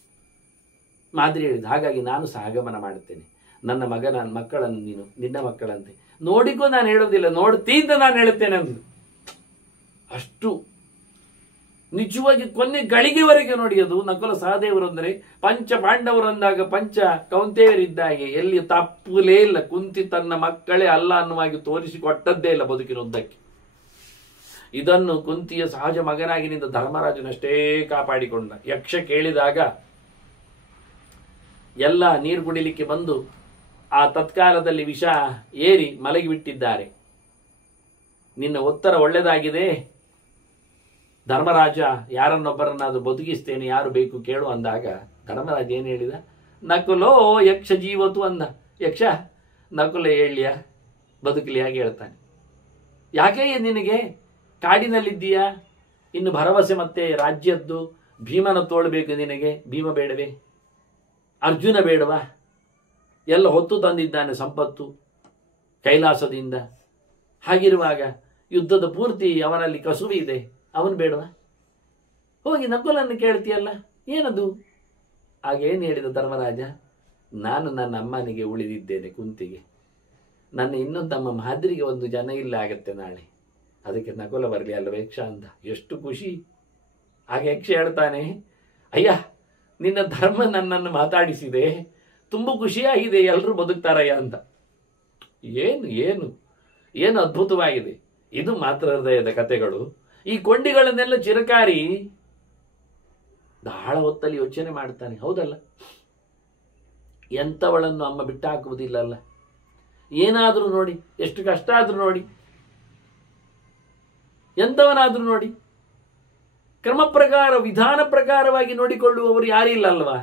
ಮಾದ್ರಿ ಹೇಳಿದ. ಹಾಗಾಗಿ ನಾನು ಸಹಗಮನ ಮಾಡುತ್ತೇನೆ, ನನ್ನ ಮಕ್ಕಳನ್ನು ನೀನು ನಿನ್ನ ಮಕ್ಕಳಂತೆ ನೋಡಿಕೋ. ನಾನು ಹೇಳೋದಿಲ್ಲ, ನೋಡ್ತೀಂತ ನಾನು ಹೇಳುತ್ತೇನೆ ಅಂದು. ಅಷ್ಟು ನಿಜವಾಗಿ ಕೊನೆ ಗಳಿಗೆವರೆಗೆ ನೋಡಿ. ಅದು ನಕುಲ ಸಹದೇವರು ಅಂದರೆ ಪಂಚ ಪಾಂಡವರು ಅಂದಾಗ ಪಂಚ ಕೌಂತೆಯರಿದ್ದಾಗೆ ಎಲ್ಲಿ ತಪ್ಪಲೇ ಇಲ್ಲ. ಕುಂತಿ ತನ್ನ ಮಕ್ಕಳೇ ಅಲ್ಲ ಅನ್ನುವಾಗಿ ತೋರಿಸಿಕೊಟ್ಟದ್ದೇ ಇಲ್ಲ ಬದುಕಿನುದ್ದಕ್ಕೆ. ಇದನ್ನು ಕುಂತಿಯ ಸಹಜ ಮಗನಾಗಿ ನಿಂತ ಧರ್ಮರಾಜನಷ್ಟೇ ಕಾಪಾಡಿಕೊಂಡ. ಯಕ್ಷ ಕೇಳಿದಾಗ ಎಲ್ಲ ನೀರು ಕುಡಿಲಿಕ್ಕೆ ಬಂದು ಆ ತತ್ಕಾಲದಲ್ಲಿ ವಿಷ ಏರಿ ಮಲಗಿಬಿಟ್ಟಿದ್ದಾರೆ. ನಿನ್ನ ಉತ್ತರ ಒಳ್ಳೆದಾಗಿದೆ ಧರ್ಮರಾಜ, ಯಾರನ್ನೊಬ್ಬರನ್ನಾದ್ರೂ ಬದುಕಿಸ್ತೇನೆ, ಯಾರು ಬೇಕು ಕೇಳು ಅಂದಾಗ ಧರ್ಮರಾಜ ಏನು ಹೇಳಿದ? ನಕುಲೋ ಯಕ್ಷ ಜೀವತು ಅಂದ. ಯಕ್ಷ ನಕುಲ ಹೇಳಿಯ ಬದುಕಲಿ ಹಾಗೆ ಹೇಳ್ತಾನೆ. ಯಾಕೆ ನಿನಗೆ ಕಾಡಿನಲ್ಲಿದ್ದೀಯಾ, ಇನ್ನು ಭರವಸೆ ಮತ್ತೆ ರಾಜ್ಯದ್ದು ಭೀಮನ ತೋಳ್ಬೇಕು ನಿನಗೆ. ಭೀಮ ಬೇಡವೇ? ಅರ್ಜುನ ಬೇಡವಾ? ಎಲ್ಲ ಹೊತ್ತು ತಂದಿದ್ದಾನೆ ಸಂಪತ್ತು, ಕೈಲಾಸದಿಂದ. ಹಾಗಿರುವಾಗ ಯುದ್ಧದ ಪೂರ್ತಿ ಅವನಲ್ಲಿ ಕಸುವಿ ಇದೆ, ಅವನು ಬೇಡವಾ? ಹೋಗಿ ನಕುಲನ್ನು ಕೇಳ್ತೀಯಲ್ಲ, ಏನದು? ಆಗೇನು ಹೇಳಿದ ಧರ್ಮರಾಜ, ನಾನು ನನ್ನ ಅಮ್ಮನಿಗೆ ಉಳಿದಿದ್ದೇನೆ ಕುಂತಿಗೆ, ನನ್ನ ಇನ್ನೊಂದು ತಮ್ಮ ಮಾದ್ರಿಗೆ ಒಂದು ಜನ ಇಲ್ಲ ಆಗತ್ತೆ ನಾಳೆ, ಅದಕ್ಕೆ ನಕುಲ ಬರಲಿ ಅಲ್ವ ಯಕ್ಷ ಅಂದ. ಎಷ್ಟು ಖುಷಿ. ಆಗ ಯಕ್ಷ ಹೇಳ್ತಾನೆ, ಅಯ್ಯ ನಿನ್ನ ಧರ್ಮ ನನ್ನನ್ನು ಮಾತಾಡಿಸಿದೆ, ತುಂಬ ಖುಷಿಯಾಗಿದೆ, ಎಲ್ಲರೂ ಬದುಕ್ತಾರಯ್ಯ ಅಂತ. ಏನು ಏನು ಏನು ಅದ್ಭುತವಾಗಿದೆ. ಇದು ಮಾತ್ರ ಹೃದಯದ ಕಥೆಗಳು. ಈ ಕೊಂಡಿಗಳನ್ನೆಲ್ಲ ಚಿರಕಾರಿ ಬಹಳ ಹೊತ್ತಲ್ಲಿ ಯೋಚನೆ ಮಾಡ್ತಾನೆ. ಹೌದಲ್ಲ, ಎಂಥವಳನ್ನು ಅಮ್ಮ ಬಿಟ್ಟು ಹಾಕುವುದಿಲ್ಲಲ್ಲ. ಏನಾದರೂ ನೋಡಿ, ಎಷ್ಟು ಕಷ್ಟ ಆದರೂ ನೋಡಿ, ಎಂಥವನಾದರೂ ನೋಡಿ, ಕ್ರಮ ಪ್ರಕಾರ ವಿಧಾನ ಪ್ರಕಾರವಾಗಿ ನೋಡಿಕೊಳ್ಳುವವರು ಯಾರಿಲ್ಲ ಅಲ್ವಾ?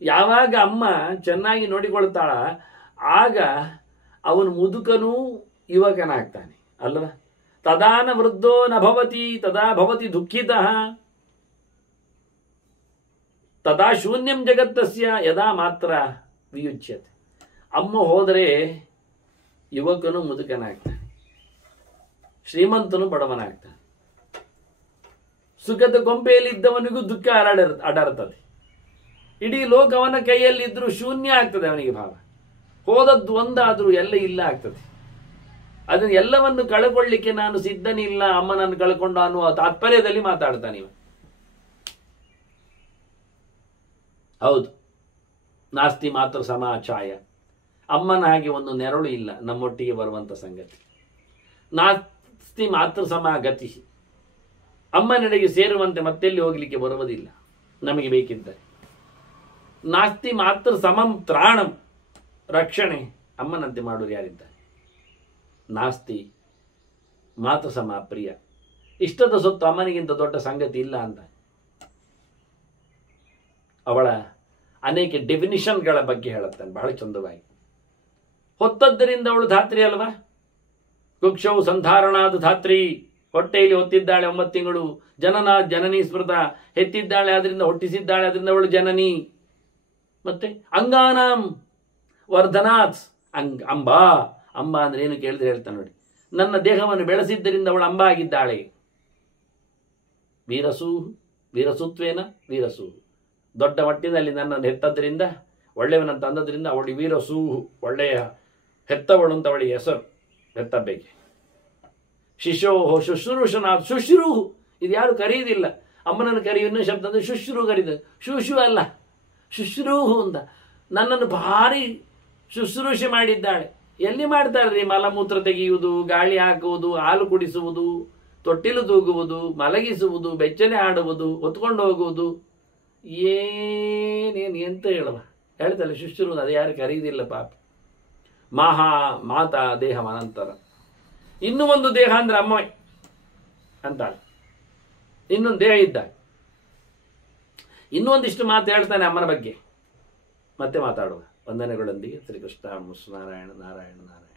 ಯಾವಾಗ ಅಮ್ಮ ಚೆನ್ನಾಗಿ ನೋಡಿಕೊಳ್ತಾಳ ಆಗ ಅವನು ಮುದುಕನೂ ಯುವಕನಾಗ್ತಾನೆ ಅಲ್ವಾ? ತದಾನ ವೃದ್ಧೋ ನ ಭವತಿ ತದಾ ಭವತಿ ದುಃಖಿತಃ ತದಾ ಶೂನ್ಯಂ ಜಗತ್ತಸ್ಯ ಯದಾ ಮಾತ್ರ ವಿಯುಜ್ಯತೆ. ಅಮ್ಮ ಹೋದರೆ ಯುವಕನು ಮುದುಕನಾಗ್ತಾನೆ, ಶ್ರೀಮಂತನು ಬಡವನಾಗ್ತಾನೆ, ಸುಖದ ಕೊಂಪೆಯಲ್ಲಿದ್ದವನಿಗೂ ದುಃಖ ಅಡರ್ತದೆ, ಇಡೀ ಲೋಕ ಅವನ ಕೈಯಲ್ಲಿದ್ದರೂ ಶೂನ್ಯ ಆಗ್ತದೆ ಅವನಿಗೆ ಭಾವ. ಹೋದದ್ದು ಒಂದಾದರೂ ಎಲ್ಲ ಇಲ್ಲ ಆಗ್ತದೆ. ಅದನ್ನು ಎಲ್ಲವನ್ನು ಕಳ್ಕೊಳ್ಳಿಕ್ಕೆ ನಾನು ಸಿದ್ಧನಿಲ್ಲ, ಅಮ್ಮನನ್ನು ಕಳ್ಕೊಂಡು ಅನ್ನುವ ತಾತ್ಪರ್ಯದಲ್ಲಿ ಮಾತಾಡ್ತಾನೆ ಇವ. ಹೌದು, ನಾಸ್ತಿ ಮಾತ್ರ ಸಮಾಚಾಯ. ಅಮ್ಮನ ಹಾಗೆ ಒಂದು ನೆರಳು ಇಲ್ಲ ನಮ್ಮೊಟ್ಟಿಗೆ ಬರುವಂತ ಸಂಗತಿ. ನಾಸ್ತಿ ಮಾತ್ರ ಸಮಾಗತಿ. ಅಮ್ಮನೆಡೆಗೆ ಸೇರುವಂತೆ ಮತ್ತೆಲ್ಲಿ ಹೋಗ್ಲಿಕ್ಕೆ ಬರುವುದಿಲ್ಲ ನಮಗೆ ಬೇಕಿದ್ದರೆ. ನಾಸ್ತಿ ಮಾತ್ರ ಸಮಂ ತ್ರಾಣಂ. ರಕ್ಷಣೆ ಅಮ್ಮನಂತೆ ಮಾಡೋರು ಯಾರಿದ್ದಾರೆ? ನಾಸ್ತಿ ಮಾತ್ರ ಸಮ ಪ್ರಿಯ. ಇಷ್ಟದ ಸೊತ್ತು ಅಮ್ಮನಿಗಿಂತ ದೊಡ್ಡ ಸಂಗತಿ ಇಲ್ಲ ಅಂತ. ಅವಳ ಅನೇಕ ಡೆಫಿನಿಷನ್ಗಳ ಬಗ್ಗೆ ಹೇಳುತ್ತಾನೆ ಬಹಳ ಚಂದವಾಗಿ. ಹೊತ್ತದ್ದರಿಂದ ಅವಳು ಧಾತ್ರಿ ಅಲ್ವಾ? ಕುಕ್ಷವು ಸಂಧಾರಣಾದ ಧಾತ್ರಿ. ಹೊಟ್ಟೆಯಲ್ಲಿ ಹೊತ್ತಿದ್ದಾಳೆ 9 ತಿಂಗಳು. ಜನನಿ ಸ್ಮೃತ. ಹೆತ್ತಿದ್ದಾಳೆ, ಅದರಿಂದ ಹೊಟ್ಟಿಸಿದ್ದಾಳೆ, ಅದರಿಂದ ಅವಳು ಜನನಿ. ಮತ್ತೆ ಅಂಗಾನಾಂ ವರ್ಧನಾತ್. ಅಂಬಾ. ಅಂಬಾ ಅಂದ್ರೆ ಏನು ಕೇಳಿದ್ರೆ ಹೇಳ್ತಾನೆ ನೋಡಿ, ನನ್ನ ದೇಹವನ್ನು ಬೆಳೆಸಿದ್ದರಿಂದ ಅವಳು ಅಂಬಾ ಆಗಿದ್ದಾಳೆ. ವೀರಸೂ ವೀರಸುತ್ವೇನ ವೀರಸೂ. ದೊಡ್ಡ ಮಟ್ಟಿನಲ್ಲಿ ನನ್ನನ್ನು ಹೆತ್ತದ್ರಿಂದ, ಒಳ್ಳೆಯವನಂತ ಅಂದದ್ರಿಂದ ಅವಳು ವೀರಸೂ, ಒಳ್ಳೆಯ ಹೆತ್ತವಳು ಅಂತ ಅವಳಿಗೆ ಹೆಸರು ಹೆತ್ತಬೇಕೆ. ಶಿಶೋಹೋ ಶುಶ್ರೂಷನಾಥ್. ಶುಶ್ರೂ, ಇದು ಯಾರು ಕರೆಯುವುದಿಲ್ಲ. ಅಮ್ಮನನ್ನು ಕರೆಯುವ ಇನ್ನೊಂದು ಶಬ್ದ ಅಂದರೆ ಶುಶ್ರೂ ಕರೀದು. ಶುಶು ಅಲ್ಲ, ಶುಶ್ರೂಹು ಅಂತ. ನನ್ನನ್ನು ಭಾರಿ ಶುಶ್ರೂಷೆ ಮಾಡಿದ್ದಾಳೆ. ಎಲ್ಲಿ ಮಾಡ್ತಾಳ್ರಿ? ಮಲಮೂತ್ರ ತೆಗೆಯುವುದು, ಗಾಳಿ ಹಾಕುವುದು, ಹಾಲು ಕುಡಿಸುವುದು, ತೊಟ್ಟಿಲು ತೂಗುವುದು, ಮಲಗಿಸುವುದು, ಬೆಚ್ಚನೆ ಆಡುವುದು, ಹೊತ್ಕೊಂಡು ಹೋಗುವುದು, ಏನೇನು ಎಂತ ಹೇಳುವ ಹೇಳ್ತಾಳೆ ಶುಶ್ರೂ. ಅದು ಯಾರು ಕರೆಯುವುದಿಲ್ಲ ಪಾಪ. ಮಾತಾ ದೇಹ ಅನಂತರ. ಇನ್ನೂ ಒಂದು ದೇಹ ಅಂದ್ರೆ ಅಮ್ಮ ಅಂತಾಳೆ. ಇನ್ನೊಂದು ದೇಹ ಇದ್ದಾಗ ಇನ್ನೊಂದಿಷ್ಟು ಮಾತು ಹೇಳ್ತಾನೆ ಅಮ್ಮನ ಬಗ್ಗೆ. ಮತ್ತೆ ಮಾತಾಡುವ. ವಂದನೆಗಳೊಂದಿಗೆ ಶ್ರೀಕೃಷ್ಣ ನಾರಾಯಣ ನಾರಾಯಣ ನಾರಾಯಣ.